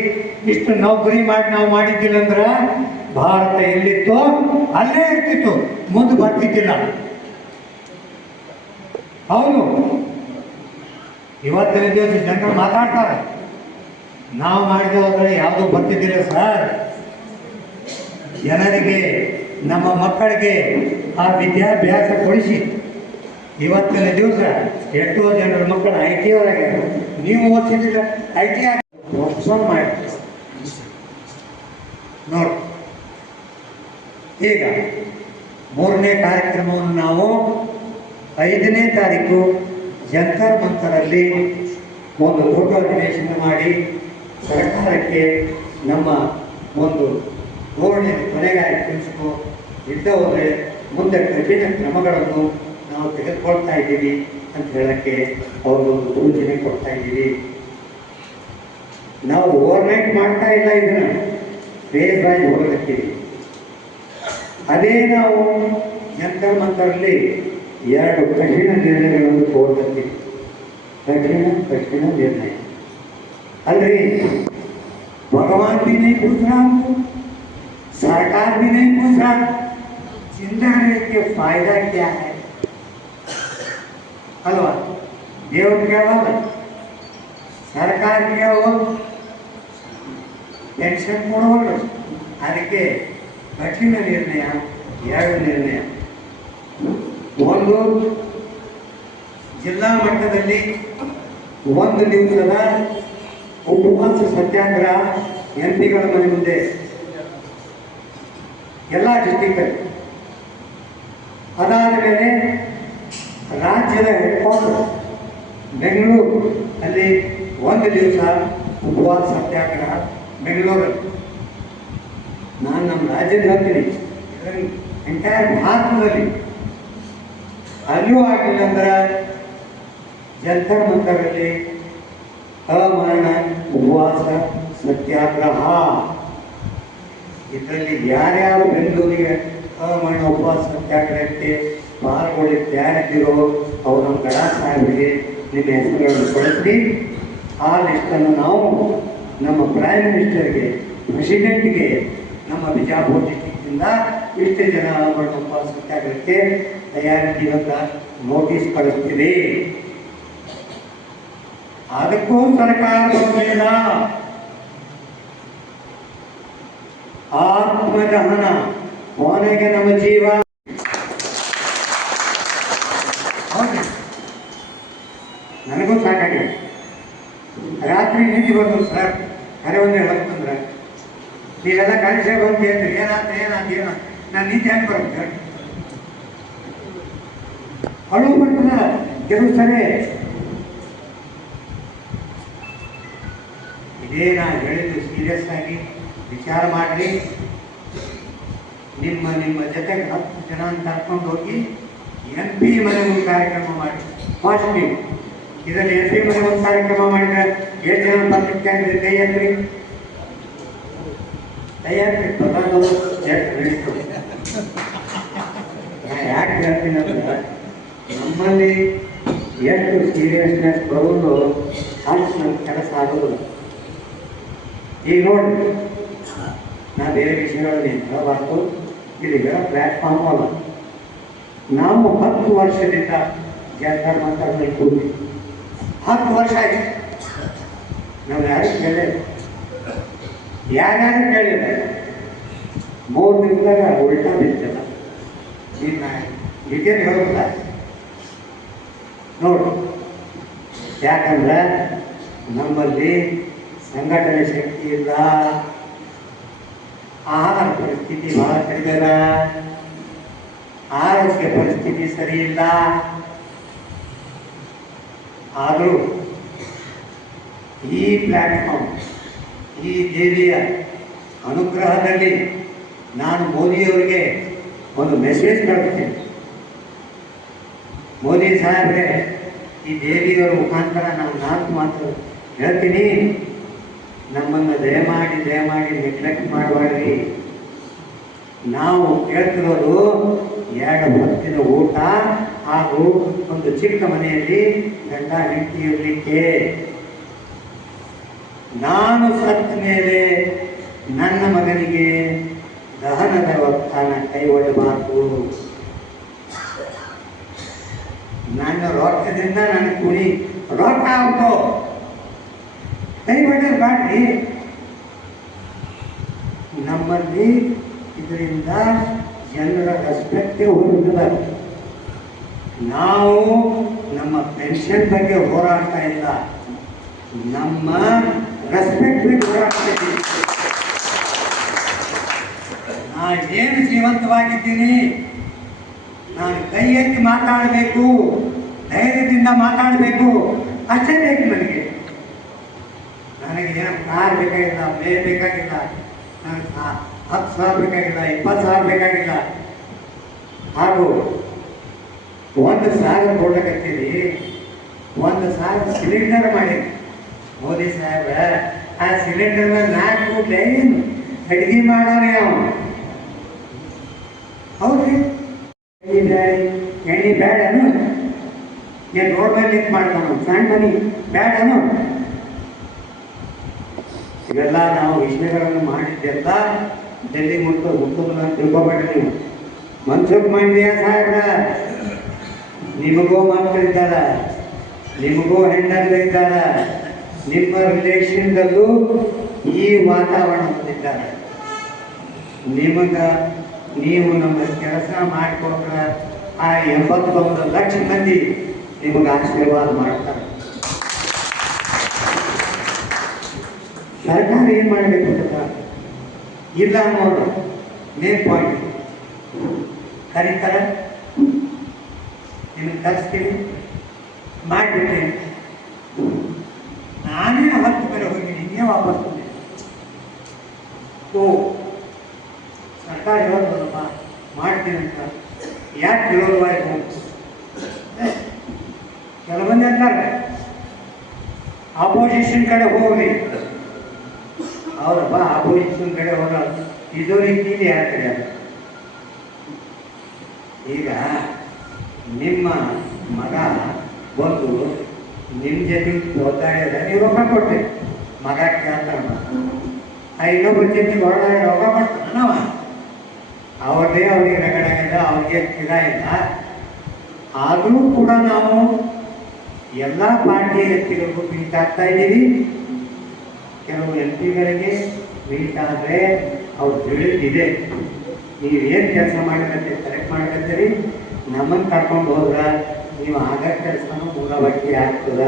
ಇಷ್ಟು ನೌಕರಿ ಮಾಡಿ ನಾವು ಮಾಡಿದ್ದಿಲ್ಲ ಅಂದ್ರೆ ಭಾರತ ಎಲ್ಲಿತ್ತೋ ಅಲ್ಲೇ ಇರ್ತಿತ್ತು, ಮುಂದೆ ಬರ್ತಿದ್ದಿಲ್ಲ. ಹೌದು, ಇವತ್ತಿನ ದಿವಸ ಜನರು ಮಾತಾಡ್ತಾರೆ, ನಾವು ಮಾಡಿದೆ ಹೋದ್ರೆ ಯಾವುದೂ ಬರ್ತಿದ್ದಿಲ್ಲ ಸರ್. ಜನರಿಗೆ, ನಮ್ಮ ಮಕ್ಕಳಿಗೆ ಆ ವಿದ್ಯಾಭ್ಯಾಸ ಕೊಡಿಸಿ ಇವತ್ತಿನ ದಿವಸ ಎಷ್ಟೋ ಜನರ ಮಕ್ಕಳು IT ಅವರಾಗ್ಯಾರ. ನೀವು ಓದಿಸಿದ್ರೆ IT ಪ್ರೋತ್ಸಾಹ ಮಾಡಿ ನೋಡಿ. ಈಗ 3ನೇ ಕಾರ್ಯಕ್ರಮವನ್ನು ನಾವು 5ನೇ ತಾರೀಕು ಜಂತರ್ ಮಂತರಲ್ಲಿ ಒಂದು ಫೋಟೋ ಅಧಿವೇಶನ ಮಾಡಿ ಸರ್ಕಾರಕ್ಕೆ ನಮ್ಮ ಒಂದು ಧೋರಣೆ ಕೊನೆಗಾಗಿ ತಿಳಿಸ್ಕೊ ಇದ್ದ ಹೋದರೆ ಮುಂದೆ ಕಠಿಣ ಕ್ರಮಗಳನ್ನು ನಾವು ತೆಗೆದುಕೊಳ್ತಾ ಇದ್ದೀವಿ ಅಂತ ಹೇಳಕ್ಕೆ ಅವ್ರಿಗೊಂದು ಸೂಚನೆ ಕೊಡ್ತಾ ಇದ್ದೀವಿ. ನಾವು ಓವರ್ನೈಟ್ ಮಾಡ್ತಾ ಇಲ್ಲ, ಇದನ್ನ ಫೇಸ್ ವೈಸ್ ಹೋಗತ್ತೀವಿ. ಅದೇ ನಾವು ಜಂತರ್ ಮಂತರಲ್ಲಿ 2 ಕಠಿಣ ನಿರ್ಣಯಗಳನ್ನು ತೋರ್ತೀವಿ. ಕಠಿಣ निर्णय अरे भगवान भी नहीं पूछ रहा हमको, सरकार भी नहीं पूछ रहा जिंदा रहने के फायदा क्या है अल्वा देव क्या बोला सरकार क्या हो पेंशन ಕೊಡೋದು ಅದಕ್ಕೆ ಕಠಿಣ ನಿರ್ಣಯ 2 ನಿರ್ಣಯ. ಒಂದು ಜಿಲ್ಲಾ ಮಟ್ಟದಲ್ಲಿ 1 ದಿವಸದ ಉಪವಾಸ ಸತ್ಯಾಗ್ರಹ ಎಂಪಿಗಳ ಮನೆ ಮುಂದೆ ಎಲ್ಲ ಡಿಸ್ಟಿಕ್ಟಲ್ಲಿ. ಅದಾದ ಮೇಲೆ ರಾಜ್ಯದ ಹೆಡ್ ಕ್ವಾರ್ಟರ್ ಬೆಂಗಳೂರು ಅಲ್ಲಿ 1 ದಿವಸ ಉಪವಾಸ ಸತ್ಯಾಗ್ರಹ ಬೆಂಗಳೂರಲ್ಲಿ. ನಾನು ನಮ್ಮ ರಾಜ್ಯದ ಹೇಳ್ತೀನಿ, ಎಂಟೈರ್ ಭಾರತದಲ್ಲಿ ಅಲ್ಲೂ ಆಗಲಿಲ್ಲ ಅಂದ್ರೆ ಜಂತರ್ ಮಂತರಲ್ಲಿ ಅಮರಣ ಉಪವಾಸ ಸತ್ಯಾಗ್ರಹ. ಇದರಲ್ಲಿ ಯಾರ್ಯಾರು ಬೆಂಗಳೂರಿಗೆ ಅಮರಣ ಉಪವಾಸ ಸತ್ಯಾಗ್ರಹಕ್ಕೆ ಪಾಲ್ಗೊಳ್ಳಿಕ್ಕೆ ಯಾರಿದ್ದೀರೋ ಅವರು ನಮ್ಮ ಗಡಾ ಸಾಹೇಬರಿಗೆ ನಿಮ್ಮ ಹೆಸರುಗಳನ್ನು ಕೊಡಿಸಿ ಆ ಲಿಸ್ಟನ್ನು ನಾವು ನಮ್ಮ ಪ್ರೈಮ್ ಮಿನಿಸ್ಟರ್ಗೆ, ಪ್ರೆಸಿಡೆಂಟ್ಗೆ ನಮ್ಮ ಬಿಜಾಪುರ ಡಿಸ್ಟಿಕ್ಕಿಂದ ಇಷ್ಟು ಜನ ಅಮರಣ ಉಪವಾಸ ಸತ್ಯಾಗ್ರಹಕ್ಕೆ ತಯಾರಿದ್ದೀವಿ ಅಂತ ನೋಟಿಸ್ ಕಳಿಸ್ತೀವಿ. ಅದಕ್ಕೂ ಸರ್ಕಾರ ಬರಲಿಲ್ಲ. ಆತ್ಮದಹನ ಕೊನೆಗೆ ನಮ್ಮ ಜೀವ. ಹೌದು, ನನಗೂ ಸಾಕಾಗಿದೆ. ರಾತ್ರಿ ನಿಂತು ಬಂದು ಸರ್ ಕರೆ ಒಂದು ಹೇಳಂತಂದ್ರೆ ನೀವೆಲ್ಲ ಕಳಿಸೇ ಬಂದು ಹೇಳ್ತೀರಿ ಏನಾದ್ರು ನಾನು ನಿಂತು ಯಾಕೆ ಬರುತ್ತೆ ಅಳು ಬರ್ತದ ಕೆಲವು ಸರಿ. ಇದೇ ನಾನು ಹೇಳಿದ್ದು ಸೀರಿಯಸ್ ಆಗಿ ವಿಚಾರ ಮಾಡಿ ನಿಮ್ಮ ಜೊತೆಗೆ 10 ಜನ ಕರ್ಕೊಂಡು ಹೋಗಿ MP ಮನೆ ಒಂದು ಕಾರ್ಯಕ್ರಮ ಮಾಡಿ ಪಾಸಿಟಿವ್. ಇದರಲ್ಲಿ MP ಮನೆ ಒಂದು ಕಾರ್ಯಕ್ರಮ ಮಾಡಿದ್ರೆ 7 ಜನ ಬಂದಿರ್ತಾರೆ. ಕೈ ಹಾಕ್ರಿ ಪ್ರಧಾನವರು ಯಾಕೆ ಹೇಳ್ತೀನಿ ಅಂದ್ರೆ ನಮ್ಮಲ್ಲಿ ಎಷ್ಟು ಸೀರಿಯಸ್ನೆಸ್ ಬರೋದು ಅಷ್ಟು ನಮ್ಮ ಕೆಲಸ ಆಗೋದಿಲ್ಲ. ಈಗ ನೋಡಿ, ನಾ ಬೇರೆ ವಿಷಯಗಳಲ್ಲಿ ಹೇಳಬಾರ್ದು, ಇಲ್ಲಿ ಪ್ಲ್ಯಾಟ್ಫಾರ್ಮ್ ಅಲ್ಲ. ನಾವು 10 ವರ್ಷದಿಂದ ಜಂತರ್ ಮಂತರ್ನಲ್ಲಿ ಕೂಡಿ 10 ವರ್ಷ ಆಯ್ತು. ನಾವು ಯಾರು ಕೇಳಿಲ್ಲ, ಯಾರ್ಯಾರು ಕೇಳಿಲ್ಲ. 3 ದಿನದಾಗ ಉಲ್ಟಾ ಬಿಡ್ತಲ್ಲ. ಈಗ ನಾ ಡೀಟೇಲ್ ಹೇಳೋದಿಲ್ಲ ನೋಡು. ಯಾಕಂದ್ರೆ ನಮ್ಮಲ್ಲಿ ಸಂಘಟನೆ ಶಕ್ತಿ ಇಲ್ಲ, ಆಹಾರ ಪರಿಸ್ಥಿತಿ ಬಹಳ ಕಡಿಮೆ ಇಲ್ಲ, ಆರೋಗ್ಯ ಪರಿಸ್ಥಿತಿ ಸರಿ ಇಲ್ಲ. ಆದರೂ ಈ ಪ್ಲಾಟ್ಫಾರ್ಮ್, ಈ ದೇವಿಯ ಅನುಗ್ರಹದಲ್ಲಿ ನಾನು ಮೋದಿಯವರಿಗೆ ಒಂದು ಮೆಸೇಜ್ ಕಳಿಸ್ತೀನಿ. ಮೋದಿ ಸಾಹೇಬ್ರೆ, ಈ ದೇವಿಯವರ ಮುಖಾಂತರ ನಾನು 4 ಮಾತು ಹೇಳ್ತೀನಿ. ನಮ್ಮನ್ನು ದಯಮಾಡಿ ನೆಗ್ಲೆಕ್ಟ್ ಮಾಡಬೇಡ್ರಿ. ನಾವು ಕೇಳ್ತಿರೋದು 2 ಹೊತ್ತಿನ ಊಟ ಹಾಗೂ ಒಂದು ಚಿಕ್ಕ ಮನೆಯಲ್ಲಿ ಗಂಡ ಹೆಂಡತಿ ಇರಲಿಕ್ಕೆ. ನಾನು ಸತ್ತ ಮೇಲೆ ನನ್ನ ಮಗನಿಗೆ ದಹನದ ಒತ್ತಡ ಕೈ ಒಡ್ಡಬಾರ್ದು. ನನ್ನ ರೊಕ್ಕದಿಂದ ನನ್ನ ಕುಣಿ ರೊಕ್ಕ ಆಗ್ತೋ ಕೈ ಒಡ್ಡೋದು ಮಾಡಿ. ನಮ್ಮಲ್ಲಿ ಇದರಿಂದ ಜನರ ರೆಸ್ಪೆಕ್ಟೇ ಹೋಗುತ್ತದೆ. ನಾವು ನಮ್ಮ ಪೆನ್ಷನ್ ಬಗ್ಗೆ ಹೋರಾಡ್ತಾ ಇಲ್ಲ, ನಮ್ಮ ರೆಸ್ಪೆಕ್ಟ್ ಬಗ್ಗೆ ಹೋರಾಡ್ತಾ ಇದ್ದೀವಿ. ನಾನೇನು ಜೀವಂತವಾಗಿದ್ದೀನಿ, ನಾನು ಕೈ ಎತ್ತಿ ಮಾತಾಡಬೇಕು, ಧೈರ್ಯದಿಂದ ಮಾತಾಡಬೇಕು, ಅಷ್ಟೇ ಬೇಕು ನನಗೆ. ನನಗೆ ನನಗೇನು ಕಾರ್ ಬೇಕಾಗಿಲ್ಲ, ಮೇ ಬೇಕಾಗಿಲ್ಲ, ನನಗೆ 10,000 ಬೇಕಾಗಿಲ್ಲ, 20,000 ಬೇಕಾಗಿಲ್ಲ. ಹಾಗೂ 1,000 ಕೊಡ್ಲಿಕ್ಕತ್ತೀರಿ, 1,000 ಸಿಲಿಂಡರ್ ಮಾಡಿ ಮೋದಿ ಸಾಹೇಬ್ರ. ಆ ಸಿಲಿಂಡರ್ ಮೇಲೆ 4 ಕೂಡ್ಲೆ ಏನು ಅಡಿಗೆ ಮಾಡೋಣ ಅವನು. ಹೌದ್ರಿ, ಎಣ್ಣೆ ಬೇಡನು? ಏನು ರೋಡ್ ಮೇಲೆ ನಿಂತು ಮಾಡ್ತಾನು ಸಣ್ಣ ಮನಿ ಬೇಡನು? ಇವೆಲ್ಲ ನಾವು ವಿಷಯಗಳನ್ನು ಮಾಡಿದ್ದೆಲ್ಲ ಡೆಲ್ಲಿ ಮುಟ್ಟೋದಿಲ್ಲ ಅಂತ ತಿಳ್ಕೊಬೇಡ್ರಿ ನೀವು. ಮನ್ಸುಖ್ ಮಂಡ್ಯ ಸಾಹೇಬ್ರ, ನಿಮಗೂ ಮಕ್ಕಳಿದ್ದಾರ, ನಿಮಗೂ ಹೆಣ್ಣಲ್ಲಿದ್ದಾರ, ನಿಮ್ಮ ರಿಲೇಷನ್ದಲ್ಲೂ ಈ ವಾತಾವರಣ ಹೊಂದಿದ್ದಾರೆ. ನೀವು ನಮ್ಮ ಕೆಲಸ ಮಾಡಿಕೊಟ್ರೆ ಆ 81 ಲಕ್ಷ ಮಂದಿ ನಿಮಗೆ ಆಶೀರ್ವಾದ ಮಾಡ್ತಾರೆ. ಸರ್ಕಾರ ಏನು ಮಾಡಬೇಕು ಅಂತ ಇಲ್ಲ ನೋಡ್ರಿ, ಮೇನ್ ಪಾಯಿಂಟ್ ಕರೀತಾರೆ, ನಿಮಗೆ ಕರೆಸ್ತೀನಿ, ಮಾಡಿಬಿಟ್ಟೇನೆ. ನಾನೇ 10 ಬೇರೆ ಹೋಗಿ ನಿನ್ನೆ ವಾಪಸ್ ಬಂದೆ. ಸರ್ಕಾರ ಹೇಳೋದಲ್ಲಪ್ಪ ಮಾಡ್ತೀನಿ ಅಂತ ಯಾಕೆ ವಿರೋಧವಾಗಿ ಹೋಗ್ತು? ಕೆಲವೊಂದು ಅಂತಾರೆ ಆಪೋಸಿಷನ್ ಕಡೆ ಹೋಗ್ರಿ. ಹೌದಪ್ಪ, ಆಪೋಸಿಷನ್ ಕಡೆ ಹೋಗ ಇದು ರೀತಿಯಲ್ಲಿ ಯಾರ ಕಡೆ ಈಗ ನಿಮ್ಮ ಮಗ ಬಂದು ನಿಮ್ಮ ಜೊತೆ ಓದಾಡಿದ ನೀವು ರೊಕ್ಕ ಕೊಡ್ತೀರಿ, ಮಗ ಕೇಳ್ತಾರ. ಇನ್ನೊಬ್ಬರ ಜೊತೆ ಹೊರಗಡೆ ರೊಕ್ಕ ಕೊಡ್ತಾನ ನಾವ, ಅವ್ರದ್ದೇ ಅವ್ರಿಗೆ ರಗಡಾಗಿಲ್ಲ, ಅವ್ರಿಗೆ ಸ್ಥಿರ ಇಲ್ಲ. ಆದರೂ ಕೂಡ ನಾವು ಎಲ್ಲ ಪಾರ್ಟಿ ವ್ಯಕ್ತಿಗಳಿಗೂ ಮೀಟ್ ಆಗ್ತಾ ಇದ್ದೀವಿ. ಕೆಲವು ಎಂಪಿಗಳಿಗೆ ಮೀಟ್ ಆದರೆ ಅವ್ರು ತಿಳಿದಿದೆ, ನೀವೇನು ಕೆಲಸ ಮಾಡಕತ್ತೀರಿ ಕರೆಕ್ಟ್ ಮಾಡಕತ್ತೀರಿ, ನಮ್ಮನ್ನು ಕರ್ಕೊಂಡು ಹೋದ್ರೆ ನೀವು ಆಗ ಕೆಲಸನೂ ಮೂಲವರ್ತಿ ಆಗ್ತದ.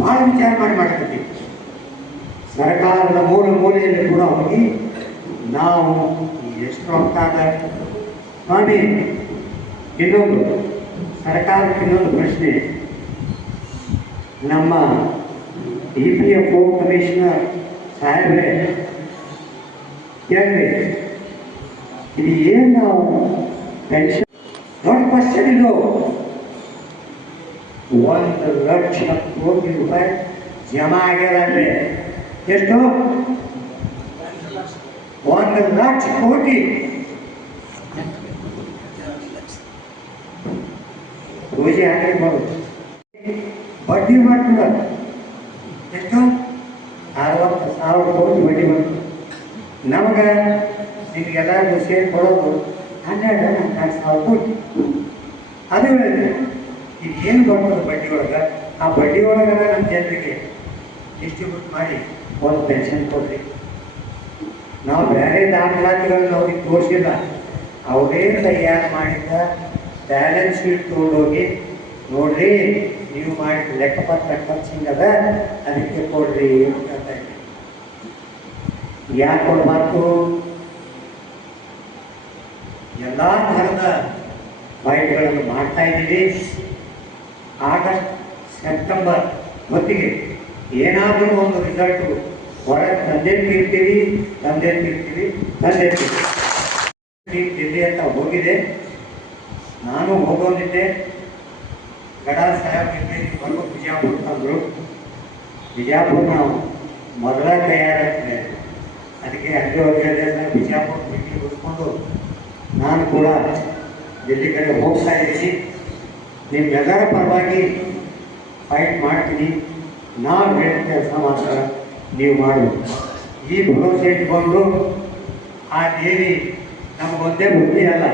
ಭಾಳ ವಿಚಾರ ಮಾಡಕತ್ತೀವಿ. ಸರ್ಕಾರದ ಮೂಲೆಯಲ್ಲಿ ಕೂಡ ಹೋಗಿ ನಾವು ಎಷ್ಟು ರೊಕ್ಕ ಸ್ವಾಮಿ. ಇನ್ನೊಂದು ಸರ್ಕಾರಕ್ಕೆ ಇನ್ನೊಂದು ಪ್ರಶ್ನೆ, ನಮ್ಮ EPFO ಕಮಿಷನರ್ ಸಾಹೇಬ್ರೆ ಕೇಳ್ರಿ, ಇದು ಏನು ನಾವು ಪೆನ್ಷನ್ ದೊಡ್ಡ ಕ್ವಶನ್ ಇದು. 1,00,000 ಕೋಟಿ ರೂಪಾಯಿ ಜಮಾ ಆಗ್ಯದ ಅಂದ್ರೆ ಎಷ್ಟು? 1,00,000 ಕೋಟಿ. ರೋಜಿ ಹಾಕಿರ್ಬೋದು, ಬಡ್ಡಿ ಮಾಡ್ತೀರ ಎಷ್ಟು? 60,000 ಕೋಟಿ ಬಡ್ಡಿ ಮಾಡ್ತೀವಿ. ನಮಗೆ ನಿಮಗೆಲ್ಲರಿಗೂ ಸೇರಿ ಕೊಡೋದು 12,000 ಕೋಟಿ. ಅದು ಹೇಳಿದ್ರೆ ಈಗ ಏನು ಬರ್ತದೆ ಬಡ್ಡಿ ಒಳಗೆ, ಆ ಬಡ್ಡಿ ಒಳಗೆ ನಮ್ಮ ಜನರಿಗೆ ಡಿಸ್ಟ್ರಿಬ್ಯೂಟ್ ಮಾಡಿ ಒಂದು ಪೆನ್ಷನ್ ಕೊಡ್ರಿ. ನಾವು ಬೇರೆ ದಾಖಲಾತಿಗಳನ್ನು ಅವ್ರಿಗೆ ತೋರಿಸಿಲ್ಲ, ಅವರೇ ತಯಾರು ಮಾಡಿದ ಬ್ಯಾಲೆನ್ಸ್ ಶೀಟ್ ತೊಗೊಂಡೋಗಿ ನೋಡ್ರಿ, ನೀವು ಮಾಡಿ ಲೆಕ್ಕಪತ್ರ ಖರ್ಚಿಂಗದ ಅದಕ್ಕೆ ಕೊಡ್ರಿ ಅಂತ ಹೇಳ್ತಾ ಇದ್ದೀವಿ. ಯಾಕೆ ಕೊಡಬಾರ್ದು? ಎಲ್ಲ ಥರದ ಫೈಟ್ಗಳನ್ನು ಮಾಡ್ತಾ ಇದ್ದೀವಿ. ಆಗಸ್ಟ್ ಸೆಪ್ಟೆಂಬರ್ ಹೊತ್ತಿಗೆ ಏನಾದರೂ ಒಂದು ರಿಸಲ್ಟು ಹೊರಗೆ ತಂದೆ ತೀರ್ತೀವಿ ದಿಲ್ಲಿ ಅಂತ ಹೋಗಿದೆ. ನಾನು ಹೋಗೋದಿದ್ದೆ, ಗಡಾ ಸಾಹೇಬ್ ಬರ್ಬೇಕು ಬಿಜಾಪುರ ತಂದರು. ಬಿಜಾಪುರ ನಾವು ಮೊದಲ ತಯಾರಾಗ್ತದೆ, ಅದಕ್ಕೆ ಅಡ್ಗೆ ಹೋಗಿದ್ದೆ ಸರ್. ಬಿಜಾಪುರ ಮೀಟಿಂಗ್ ಉಳಿಸ್ಕೊಂಡು ನಾನು ಕೂಡ ದಿಲ್ಲಿ ಕಡೆ ಹೋಗ್ತಾ ಇದ್ದೀನಿ. ನಿಮ್ಮೆಲ್ಲರ ಪರವಾಗಿ ಫೈಟ್ ಮಾಡ್ತೀನಿ. ನಾವು ಹೇಳಿದ ಕೆಲಸ ಮಾತ್ರ ನೀವು ಮಾಡಬೇಕು. ಈ ಭರವಸೆ ಇಟ್ಕೊಂಡು ಆ ದೇವಿ ನಮಗೊಂದೇ ಬುದ್ಧಿ ಅಲ್ಲ,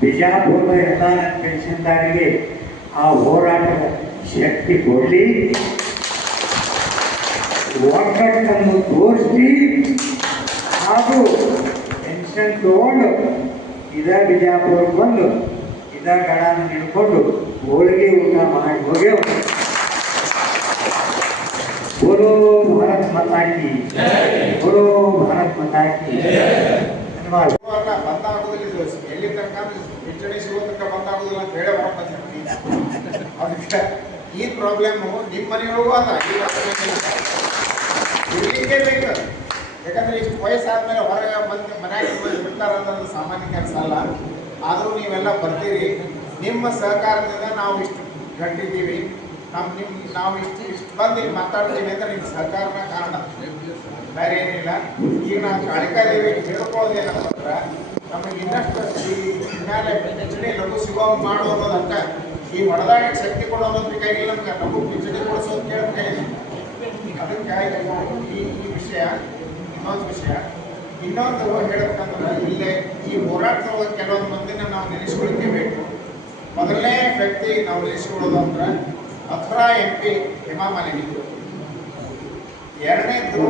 ಬಿಜಾಪುರದ ಎಲ್ಲ ನನ್ನ ಪೆನ್ಷನ್ದಾರರಿಗೆ ಆ ಹೋರಾಟದ ಶಕ್ತಿ ಕೊಡಲಿ, ಒಗ್ಗಟ್ಟನ್ನು ತೋರಿಸಿ, ಹಾಗೂ ಪೆನ್ಷನ್ ತಗೊಂಡು ಬಿಜಾಪುರಕ್ಕೆ ಬಂದು ಗಡಾನ ಹಿಡ್ಕೊಂಡು ಹೋಳಿಗೆ ಊಟ ಮಾಡಿ ಹೋಗ್ಯವು. बोलो भारत माता की, बोलो भारत माता की. ಧನ್ಯವಾದ. ಬಂದಾಗೋದಿಲ್ಲ, ಎಲ್ಲಿ ತನಕ ಪಿಂಚಣಿ ಸಿಗೋ ತನಕ ಬಂದಾಗೋದಿಲ್ಲ ಅಂತ ಹೇಳೇ ಹೊರಡ್ತೀನಿ. ಅದಕ್ಕೆ ಈ ಪ್ರಾಬ್ಲಮ್ಮು ನಿಮ್ಮ ಮನೆಯೊಳಗೂ ಅಲ್ಲ. ಇರ್ಲಿಕ್ಕೆ ಬೇಕು. ಯಾಕಂದ್ರೆ ಇಷ್ಟು ವಯಸ್ಸಾದ್ಮೇಲೆ ಹೊರಗೆ ಬಂದು ಮನ್ಯಾಗ ಬಿಡ್ತಾರ ಅನ್ನೋದು ಸಾಮಾನ್ಯ ಕೆಲಸ ಅಲ್ಲ. ಆದರೂ ನೀವೆಲ್ಲ ಬರ್ತೀರಿ. ನಿಮ್ಮ ಸಹಕಾರದಿಂದ ನಾವು ಇಷ್ಟು ಗಟ್ಟಿದ್ದೀವಿ. ನಾವು ಇಷ್ಟು ಬಂದು ಇಲ್ಲಿ ಮಾತಾಡ್ತೀವಿ ಅಂದ್ರೆ ನಿಮ್ಮ ಸಹಕಾರನ ಕಾರಣ, ಬೇರೆ ಏನಿಲ್ಲ. ಈಗ ನಾವು ಕಾಳಿಕಾದೇವಿಗೆ ಹೇಳ್ಕೊಳ್ಳೋದೇನಂತಂದ್ರೆ ನಮಗೆ ಇನ್ನಷ್ಟು ಈ ಮೇಲೆ ಪಿಂಚಣಿ ಲಘು ಸಿಗೋ ಮಾಡೋ ಅನ್ನೋದಂತ ಈ ಹೊಡೆದಾಟಕ್ಕೆ ಶಕ್ತಿ ಕೊಡೋದು ಬೇಕಾಗಿಲ್ಲ. ನಮ್ಗೆ ಲಘು ಪಿಂಚಣಿ ಕೊಡಿಸೋದು ಕೇಳ್ಬೇಕಾಗಿದೆ. ಅದಕ್ಕೆ ಈ ವಿಷಯ ಇನ್ನೊಂದು ಹೇಳ್ಬೇಕಂದ್ರೆ ಇಲ್ಲೇ ಈ ಹೋರಾಟದೊಳಗೆ ಕೆಲವೊಂದು ಮಂದಿನ ನಾವು ನೆನೆಸ್ಕೊಳ್ಕೆ ಬೇಕು. ಮೊದಲನೇ ವ್ಯಕ್ತಿ ನಾವು ನೆನೆಸ್ಕೊಳ್ಳೋದು ಅಂದ್ರೆ ಮಥುರಾ MP ಹೇಮಾ ಮಾಲಿನಿ, ಎರಡನೇದು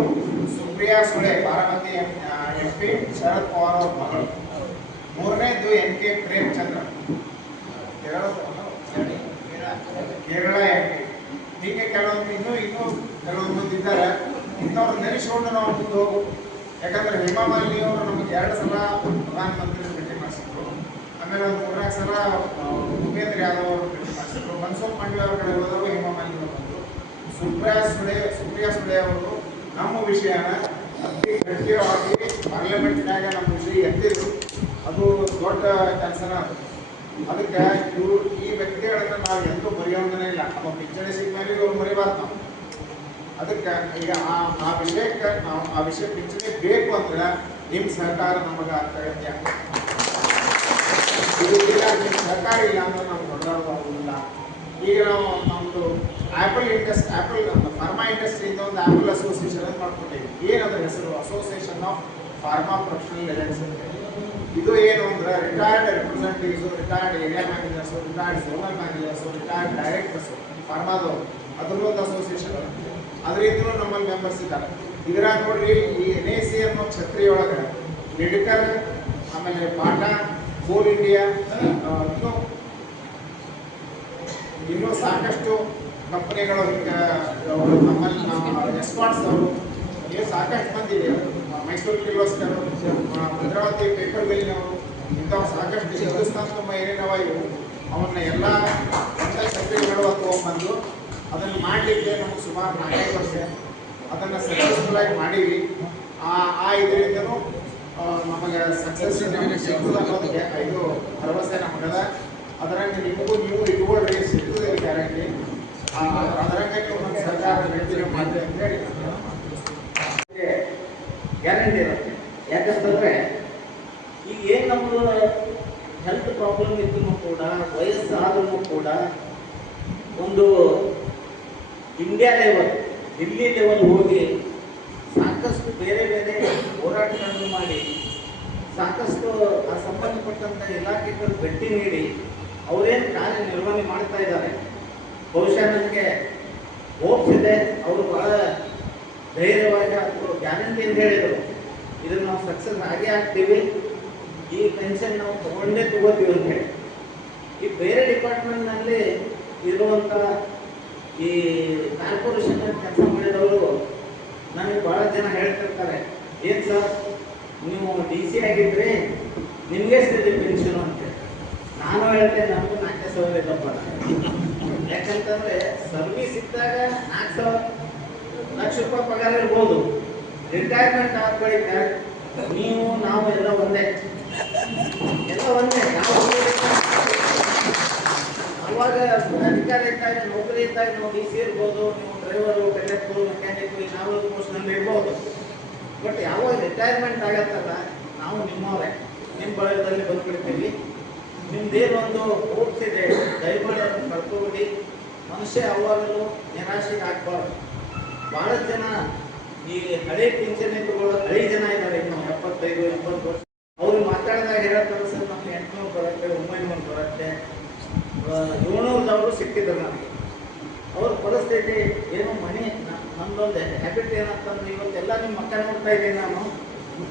ಸುಪ್ರಿಯಾ ಸುಳೆ ಬಾರಾಮತಿ MP ಶರದ್ ಪವಾರ್ ಅವ್ರ ಮಗಳು, ಮೂರನೇದು NK ಪ್ರೇಮಚಂದ್ರ ಕೇರಳ MP. ಹೀಗೆ ಕೆಲವೊಂದು ಇನ್ನೂ ಕೆಲವೊಂದು ಮಂದಿ ಇದ್ದಾರೆ. ಇಂಥವ್ರು ನೆನೆಸ್ಕೊಂಡು ನಾವು ಮುಂದೆ ಹೋಗು. ಯಾಕಂದ್ರೆ ಹೇಮಾ ಮಾಲಿನಿ ಅವರು ನಮಗೆ 2 ಸಲ ಪ್ರಧಾನಮಂತ್ರಿ ಭೇಟಿ ಮಾಡಿಸಿದ್ರು. ಆಮೇಲೆ ಒಂದು 3 ಸಲ ಭೂಪೇಂದ್ರ ಯಾದವ್ ಅವರು ಭೇಟಿ ಮಾಡಿಸಿದ್ರು. ಮನ್ಸುಖ್ ಮಂಡವಿ ಅವರ ಕಡೆ ಹೋದಾಗ ಹೇಮಾ ಮಾಲಿನಿ ಅವರು ಬಂದರು. ಸುಪ್ರಿಯಾ ಸುಳೆ ಅವರು ನಮ್ಮ ವಿಷಯನ ಅತಿ ಗಟ್ಟಿಯಾಗಿ ಪಾರ್ಲಿಮೆಂಟ್ನಾಗ ನಮ್ಮ ವಿಷಯ ಎತ್ತಿದ್ರು. ಅದು ದೊಡ್ಡ ಕೆಲಸನ. ಅದಕ್ಕೆ ಇವರು ಈ ವ್ಯಕ್ತಿಗಳನ್ನ ನಾವು ಎಂದೂ ಮರೆಯೋದನ್ನೇ ಇಲ್ಲ. ನಮ್ಮ ಪಿಂಚಣಿ ಸಿಕ್ಕ ಮೇಲೆ ಇವರು ಮರಿಬಾರ್ದು ನಾವು. ಅದಕ್ಕೆ ಈಗ ಆ ವಿಷಯಕ್ಕೆ ನಾವು ಆ ವಿಷಯ ಪಿಂಚಣಿ ಬೇಕು ಅಂದ್ರೆ ನಿಮ್ಮ ಸಹಕಾರ ನಮಗೆ ಅಗತ್ಯ. ಇಲ್ಲ ನಿಮ್ಮ ಸಹಕಾರ ಇಲ್ಲ ಅಂದ್ರೆ ನಾವು ದೊಡ್ಡದಾಗುವುದಿಲ್ಲ. ಈಗ ನಾವು ನಮ್ಮದು ಆ್ಯಪಲ್ ಫಾರ್ಮಾ ಇಂಡಸ್ಟ್ರಿಯಿಂದ ಒಂದು ಆ್ಯಪಲ್ ಅಸೋಸಿಯೇಷನ್ ಅಂತ ಮಾಡ್ಕೊಂಡಿದ್ದೀವಿ. ಏನಂದ್ರೆ ಹೆಸರು association of pharma professional agency. ಇದು ಏನು ಅಂದ್ರೆ retired representatives, retired area managers, retired zonal managers, retired directors ಫಾರ್ಮಾದವರು, ಅದರಲ್ಲೂ ಒಂದು ಅಸೋಸಿಯೇಷನ್. ಅದರಿಂದಲೂ ನಮ್ಮಲ್ಲಿ ಮೆಂಬರ್ಸ್ ಇದ್ದಾರೆ. ಇದರಾಗ ನೋಡ್ರಿ ಈ NAC ಅನ್ನೋ ಛತ್ರಿ ಒಳಗೆ ಲಿಡ್ಕರ್, ಆಮೇಲೆ ಬಾಟಾ, ಕೋಲ್ ಇಂಡಿಯಾ, ಇನ್ನೂ ಸಾಕಷ್ಟು ಕಂಪನಿಗಳು ಹಿಂಗೆ ನಮ್ಮಲ್ಲಿ ಎಸ್ಪಾಟ್ಸ್ ಅವರು ನೀವು ಸಾಕಷ್ಟು ಮಂದಿ ಇದೆ. ಮೈಸೂರು ಕಿರ್ಲೋಸ್ಕರ್, ಭದ್ರಾವತಿ ಪೇಪರ್ ಮಿಲ್ನವರು, ಇಂಥವು ಸಾಕಷ್ಟು ಹಿಂದೂಸ್ತಾನ್ ತುಂಬ ಏನೇನವ ಇವು ಅವನ್ನ ಎಲ್ಲ ಕಂಪನಿಗಳು ತೊಗೊಂಡ್ಬಂದು ಅದನ್ನು ಮಾಡಲಿಕ್ಕೆ ನಮಗೆ ಸುಮಾರು 4 ವರ್ಷ ಅದನ್ನು ಸಕ್ಸಸ್ಫುಲ್ಲಾಗಿ ಮಾಡೀವಿ. ಇದರಿಂದನೂ ನಮಗೆ ಸಕ್ಸಸ್ ಸಿಗ್ತದೆ ಅನ್ನೋದಕ್ಕೆ ಇದು ಭರವಸೆ ನಮಗದ. ಅದರಂಗೆ ನಿಮಗೂ ನೀವು ಇಟ್ಕೊಳ್ರಿ, ಸಿಗ್ತದೆ ಗ್ಯಾರಂಟಿ. ಅದರಂಗೆ ನೀವು ನಮ್ಮ ಸರ್ಕಾರ ನಿರ್ಣಯ ಮಾಡಿದೆ ಅಂತ ಹೇಳಿ ಗ್ಯಾರಂಟಿ ಇರುತ್ತೆ. ಯಾಕಂತಂದರೆ ಈಗ ಏನು ನಮ್ಮದು ಹೆಲ್ತ್ ಪ್ರಾಬ್ಲಮ್ ಇದ್ರೂ ಕೂಡ, ವಯಸ್ಸಾದ್ರೂ ಕೂಡ ಒಂದು ಇಂಡಿಯಾ ಲೆವೆಲ್, ದಿಲ್ಲಿ ಲೆವೆಲ್ ಹೋಗಿ ಸಾಕಷ್ಟು ಬೇರೆ ಬೇರೆ ಹೋರಾಟಗಳನ್ನು ಮಾಡಿ ಸಾಕಷ್ಟು ಆ ಸಂಬಂಧಪಟ್ಟಂಥ ಇಲಾಖೆಗಳು ಭೇಟಿ ನೀಡಿ ಅವರೇನು ಕಾರ್ಯನಿರ್ವಹಣೆ ಮಾಡ್ತಾ ಇದ್ದಾರೆ. ಬಹುಶಃ ನನಗೆ ಹೋಪ್ಸ್ ಇದೆ. ಅವರು ಭಾಳ ಧೈರ್ಯವಾಗಿ ಅವರು ಗ್ಯಾರಂಟಿ ಅಂತ ಹೇಳಿದರು, ಇದನ್ನು ನಾವು ಸಕ್ಸಸ್ ಆಗೇ ಆಗ್ತೀವಿ, ಈ ಪೆನ್ಷನ್ ನಾವು ತಗೋತೀವಿ ಅಂತ ಹೇಳಿ. ಈ ಬೇರೆ ಡಿಪಾರ್ಟ್ಮೆಂಟ್ನಲ್ಲಿ ಇರುವಂಥ ಈ ಕಾರ್ಪೊರೇಷನ್ ಕೆಲಸ ಮಾಡಿದವರು ನನಗೆ ಭಾಳ ಜನ ಹೇಳ್ತಿರ್ತಾರೆ, ಏನು ಸರ್ ನೀವು DC ಆಗಿದ್ರಿ, ನಿಮಗೆ ಸಿಗುತ್ತೆ ಪೆನ್ಷನು ಅಂತೇಳಿ. ನಾನು ಹೇಳ್ತೇನೆ ನಮಗೂ 4,000 ಇದ್ದಪ್ಪ. ಯಾಕಂತಂದರೆ ಸರ್ವಿಸ್ ಇದ್ದಾಗ 4,000 ಲಕ್ಷ ರೂಪಾಯಿ ಪಗಾರ ಇರ್ಬೋದು. ರಿಟೈರ್ಮೆಂಟ್ ಆದ ಬಳಿಕ ನೀವು ನಾವು ಎಲ್ಲ ಒಂದೇ. ನಾವು ಅವಾಗ ಅಧಿಕಾರ ಇದ್ದಾಗ, ನೌಕರಿ ಇದ್ದಾಗ ನಾವು DC ಇರ್ಬೋದು, ನೀವು ಡ್ರೈವರು, ಕಂಡಕ್ಟರು, ಮೆಕ್ಯಾನಿಕ್ ನಾವು ಪೋಸ್ಟ್ನಲ್ಲಿ ಇರ್ಬೋದು. ಬಟ್ ಯಾವಾಗ ರಿಟೈರ್ಮೆಂಟ್ ಆಗತ್ತಲ್ಲ, ನಾವು ನಿಮ್ಮವರೇ, ನಿಮ್ಮ ಬಳಗದಲ್ಲಿ ಬಂದುಬಿಡ್ತೀವಿ. ನಿಮ್ದೇನು ಒಂದು ಹೋಪ್ಸ್ ಇದೆ, ದಯಮಾಡಿ ಅದನ್ನು ಕಳ್ಕೊಬಿಡಿ. ಮನುಷ್ಯ ಯಾವಾಗಲೂ ನಿರಾಶೆಗೆ ಆಗ್ಬಾರ್ದು. ಭಾಳ ಜನ ಈ ಹಳೆ ಪಿಂಚಣಿ ತಗೊಳ್ಳೋ ಹಳೆ ಜನ ಇದ್ದಾರೆ, ಇನ್ನು 75-80 ವರ್ಷ. ಅವ್ರು ಮಾತಾಡಿದಾಗ ಹೇಳ್ತಾರೆ, ಸರ್ ನಮ್ಗೆ 800 ಬರುತ್ತೆ, 900 ಬರುತ್ತೆ, 700 ಸಿಕ್ಕಿದ್ರು ನನಗೆ. ಅವ್ರ ಪರಿಸ್ಥಿತಿ ಏನು ಮನೆ. ನಮ್ಮದೊಂದು ಹ್ಯಾಬಿಟ್ ಏನಂತಂದ್ರೆ ಇವತ್ತೆಲ್ಲ ನಿಮ್ಮ ಮಕ್ಕ ನೋಡ್ತಾ ಇದ್ದೀನಿ ನಾನು,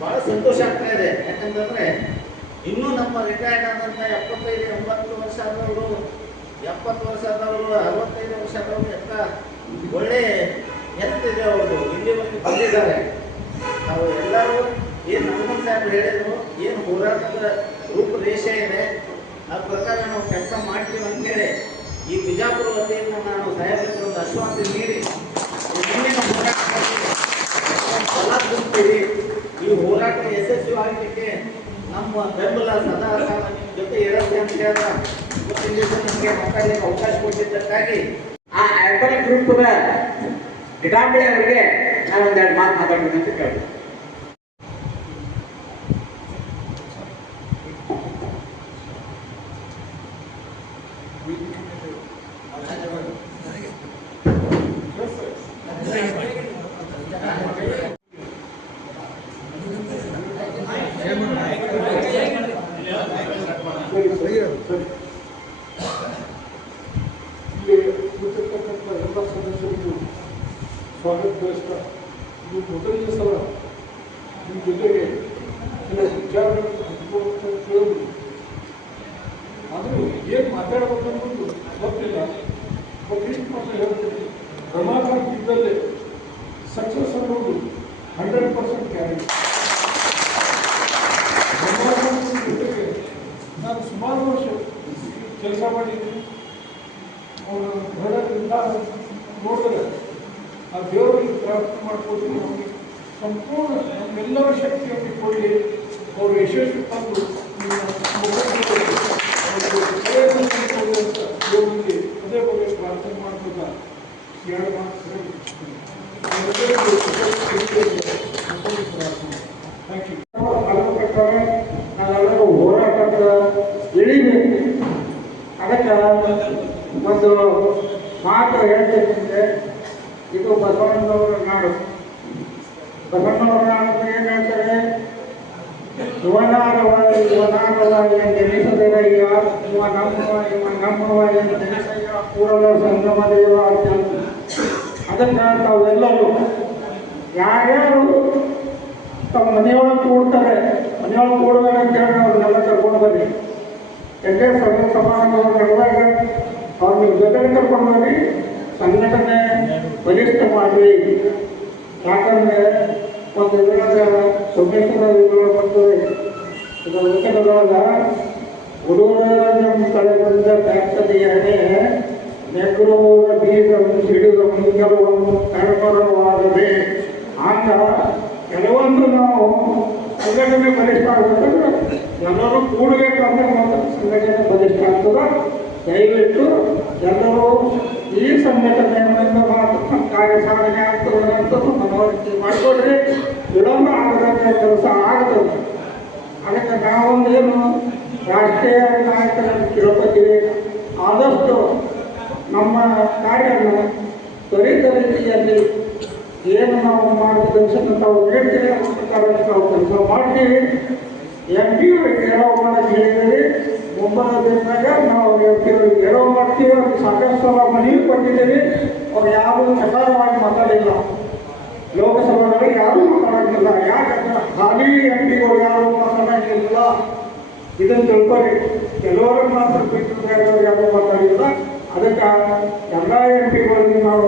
ಭಾಳ ಸಂತೋಷ ಆಗ್ತಾ ಇದೆ. ಯಾಕಂತಂದರೆ ಇನ್ನೂ ನಮ್ಮ ರಿಟೈರ್ಡ್ ಆದಂಥ 75-80 ವರ್ಷ ಆದವರು, 70 ವರ್ಷ ಆದವರು, 65 ವರ್ಷ ಆದವರು ಎಲ್ಲ ಒಳ್ಳೆ ಎತ್ತಿದೆ. ಅವರು ಇಲ್ಲಿವರೆಗೆ ಬಂದಿದ್ದಾರೆ. ನಾವು ಎಲ್ಲರೂ ಏನು ಹನುಮಂತ ಸಾಹೇಬ್ ಹೇಳಿದ್ರು, ಏನು ಹೋರಾಟದ ರೂಪರೇಷೆ ಇದೆ, ಆ ಪ್ರಕಾರ ನಾವು ಕೆಲಸ ಮಾಡ್ತೀವಿ ಅಂತೇಳಿ ಈ ಬಿಜಾಪುರ ವತಿಯಿಂದ ನಾನು ಸಾಹೇಬರಿಗೆ ಒಂದು ಆಶ್ವಾಸನೆ ನೀಡಿ ಮುಂದಿನ ಹೋರಾಟ ಆಗಲಿಕ್ಕೆ ನಮ್ಮ ಬೆಂಬಲ ಸದಾ ಕಾಲ ನಿಮ್ಮ ಜೊತೆ ಇರುತ್ತೆ ಅಂತ ಹೇಳಿದ ಇವತ್ತಿನ ದಿವಸ ನಿಮಗೆ ಮಾತಾಡಲಿಕ್ಕೆ ಅವಕಾಶ ಕೊಟ್ಟಿದ್ದಕ್ಕಾಗಿ ಆ ಆಪಲ್ ಗ್ರೂಪ್ನ ಗಿಟಾಂಬಳಿ ಅವರಿಗೆ ನಾನು ಒಂದೆರಡು ಮಾತು ಮಾತಾಡ್ಬೇಕು ಅಂತ ಕೇಳ್ತೀನಿ. ಎಲ್ಲ ಸದಸ್ಯರಿಗೂ ಸ್ವಾಗತ ಬಯಸ್ತಾ ಇದು ಮೊದಲನೇ ಸಲ ನಿಮ್ಮ ಜೊತೆಗೆ ಕೆಲವು ವಿಚಾರಗಳನ್ನು ಹಂಚ್ಕೊಳ್ಳುವಂತ ಕೇಳಿದ್ರು. ಆದರೂ ಏನು ಮಾತಾಡಬೇಕು ಅನ್ನೋದು ಗೊತ್ತಿಲ್ಲ. ಬಟ್ ಇಷ್ಟು ಮಾತ್ರ ಹೇಳ್ತೀನಿ, ರಮಾಕಾಂತ್ ಇದ್ದಲ್ಲೇ ಸಕ್ಸಸ್ ಅನ್ನೋದು 100% ಗ್ಯಾರಂಟಿ. ರಮಾಕಾಂತ್ ಜೊತೆಗೆ ನಾನು ಸುಮಾರು ವರ್ಷ ಕೆಲಸ ಮಾಡಿದ್ದೀನಿ. ಅವರ ಹೊರಗಿಂದ ನೋಡಿದ್ರೆ ಆ ದೇವರಿಗೆ ಪ್ರಾರ್ಥನೆ ಮಾಡ್ಕೊಳ್ತೀವಿ, ನಮಗೆ ಸಂಪೂರ್ಣ ನಮ್ಮೆಲ್ಲರ ಶಕ್ತಿಯನ್ನು ಕೊಡಿ, ಅವರು ಯಶಸ್ವಿ ತಂದು ದೇವರಿಗೆ ಅದೇ ಬಗ್ಗೆ ಪ್ರಾರ್ಥನೆ ಮಾಡ್ಬೋದ ಎರಡು ಮಾತು ಥ್ಯಾಂಕ್ ಯು. ಪ್ರಕಾರ ನಾವೆಲ್ಲರೂ ಹೋರಾಟದ ಇಳಿಬೇಕು. ಅದಕ್ಕೆ ಒಂದು ಮಾತು ಹೇಳ್ಬೇಕಂದ್ರೆ, ಇದು ಬಸವಣ್ಣನವರ ನಾಡು. ಬಸವಣ್ಣವರ ನಾಡು ಏನು ಹೇಳ್ತಾರೆ? ಇವನಾದವ ಎಂದೆನಿಸದಿರಯ್ಯ, ಇವ ನಮ್ಮವ ಎಂದೆನಿಸಯ್ಯ, ಕೂಡಲ ಸಂಗಮ ದೇವ ಅಂತ. ಅದಕ್ಕೆ ತಾವೆಲ್ಲರೂ ಯಾರ್ಯಾರು ತಮ್ಮ ಮನೆಯೊಳಗೆ ಕೂಡ್ತಾರೆ, ಮನೆಯೊಳಗೆ ಕೂಡಬೇಡ ಅಂತ ಹೇಳಿ ಅವ್ರನ್ನೆಲ್ಲ ಕರ್ಕೊಂಡು ಬರ್ರಿ. ಎಲ್ಲೇ ಸಮಾರಂಭಗಳು ನಡೆದಾಗ ಅವ್ರ ನಿಮ್ಮ ಜೊತೆಗೆ ಕರ್ಕೊಂಡು ಬರ್ರಿ, ಸಂಘಟನೆ ಬಲಿಷ್ಠ ಮಾಡಿ. ಯಾಕಂದರೆ ಒಂದು ಇದರಾಗ ಸೊಮೇಶ್ವರ ಇದ್ರೊಳಗೆ ಬರ್ತದೆ, ಇದು ಲೇಖನದೊಳಗ ಹುಡುಗರ ನಮ್ಮ ಕಡೆ ಬಂದ ಫ್ಯಾಕ್ಟರಿಯನ್ನೇ ನೆಗ್ರುವುದ ಬೀಜವನ್ನು ಸಿಡಿದವನ್ನು ಕೆಲವನ್ನು ಕರ್ಮರವಾಗದೆ ಅಂತ. ಕೆಲವೊಂದು ನಾವು ಸಂಘಟನೆ ಬಲಿಷ್ಠ ಆಗಬೇಕಂದ್ರೆ ಎಲ್ಲರೂ ಕೂಡಬೇಕಂದ್ರೆ ಮಾತ್ರ ಸಂಘಟನೆ ಬಲಿಷ್ಠ ಆಗ್ತದೆ. ದಯವಿಟ್ಟು ಎಲ್ಲರೂ ಈ ಸಂಘಟನೆಯಿಂದ ಮಾತ್ರ ಕಾರ್ಯ ಸಾಧನೆ ಆಗ್ತದೆ ಅಂತ ಮನವರಿಕೆ ಮಾಡಿಕೊಡ್ರಿ. ವಿಳಂಬ ಆಗದಂಥ ಕೆಲಸ ಆಗ್ತದೆ. ಅದಕ್ಕೆ ನಾವೊಂದೇನು ರಾಷ್ಟ್ರೀಯ ನಾಯಕರನ್ನು ಕೇಳ್ಕೊತೀವಿ, ಆದಷ್ಟು ನಮ್ಮ ಕಾರ್ಯನ ತ್ವರಿತ ರೀತಿಯಲ್ಲಿ ಏನು ನಾವು ಮಾರ್ಗದರ್ಶನ ತಾವು ನೀಡ್ತೀವಿ ಆ ಪ್ರಕಾರ ನಾವು ಕೆಲಸ ಮಾಡ್ತೀವಿ. MP ಅವರಿಗೆ ಎರವು ಮಾಡೋಕ್ಕೆ ಹೇಳಿದ್ದೀವಿ. ಮುಂಬರುವ ದಿನದಾಗ ನಾವು MP ಅವರಿಗೆ ಎರವು ಮಾಡ್ತೀವಿ. ಅವ್ರಿಗೆ ಸಾಕಷ್ಟು ಸಲ ಮನವಿ ಕೊಟ್ಟಿದ್ದೀವಿ. ಅವ್ರು ಯಾರೂ ಸಕಾರವಾಗಿ ಮಾತಾಡಿಲ್ಲ. ಲೋಕಸಭೆಗಳಿಗೆ ಯಾರೂ ಮಾತಾಡೋಂಗಿಲ್ಲ. ಯಾಕಂದ್ರೆ ಹಾಲಿ MP ಗಳು ಯಾರೂ ಮಾತಾಡೋಂಗಿಲ್ಲ. ಇದನ್ನು ತಿಳ್ಕೊಳ್ಳಿ. ಕೆಲವರು ಮಾತ್ರ ಬಿಟ್ಟು ಯಾರೂ ಮಾತಾಡಿಲ್ಲ. ಅದಕ್ಕೆ ಎಲ್ಲ MP ಗಳಿಗೆ ನಾವು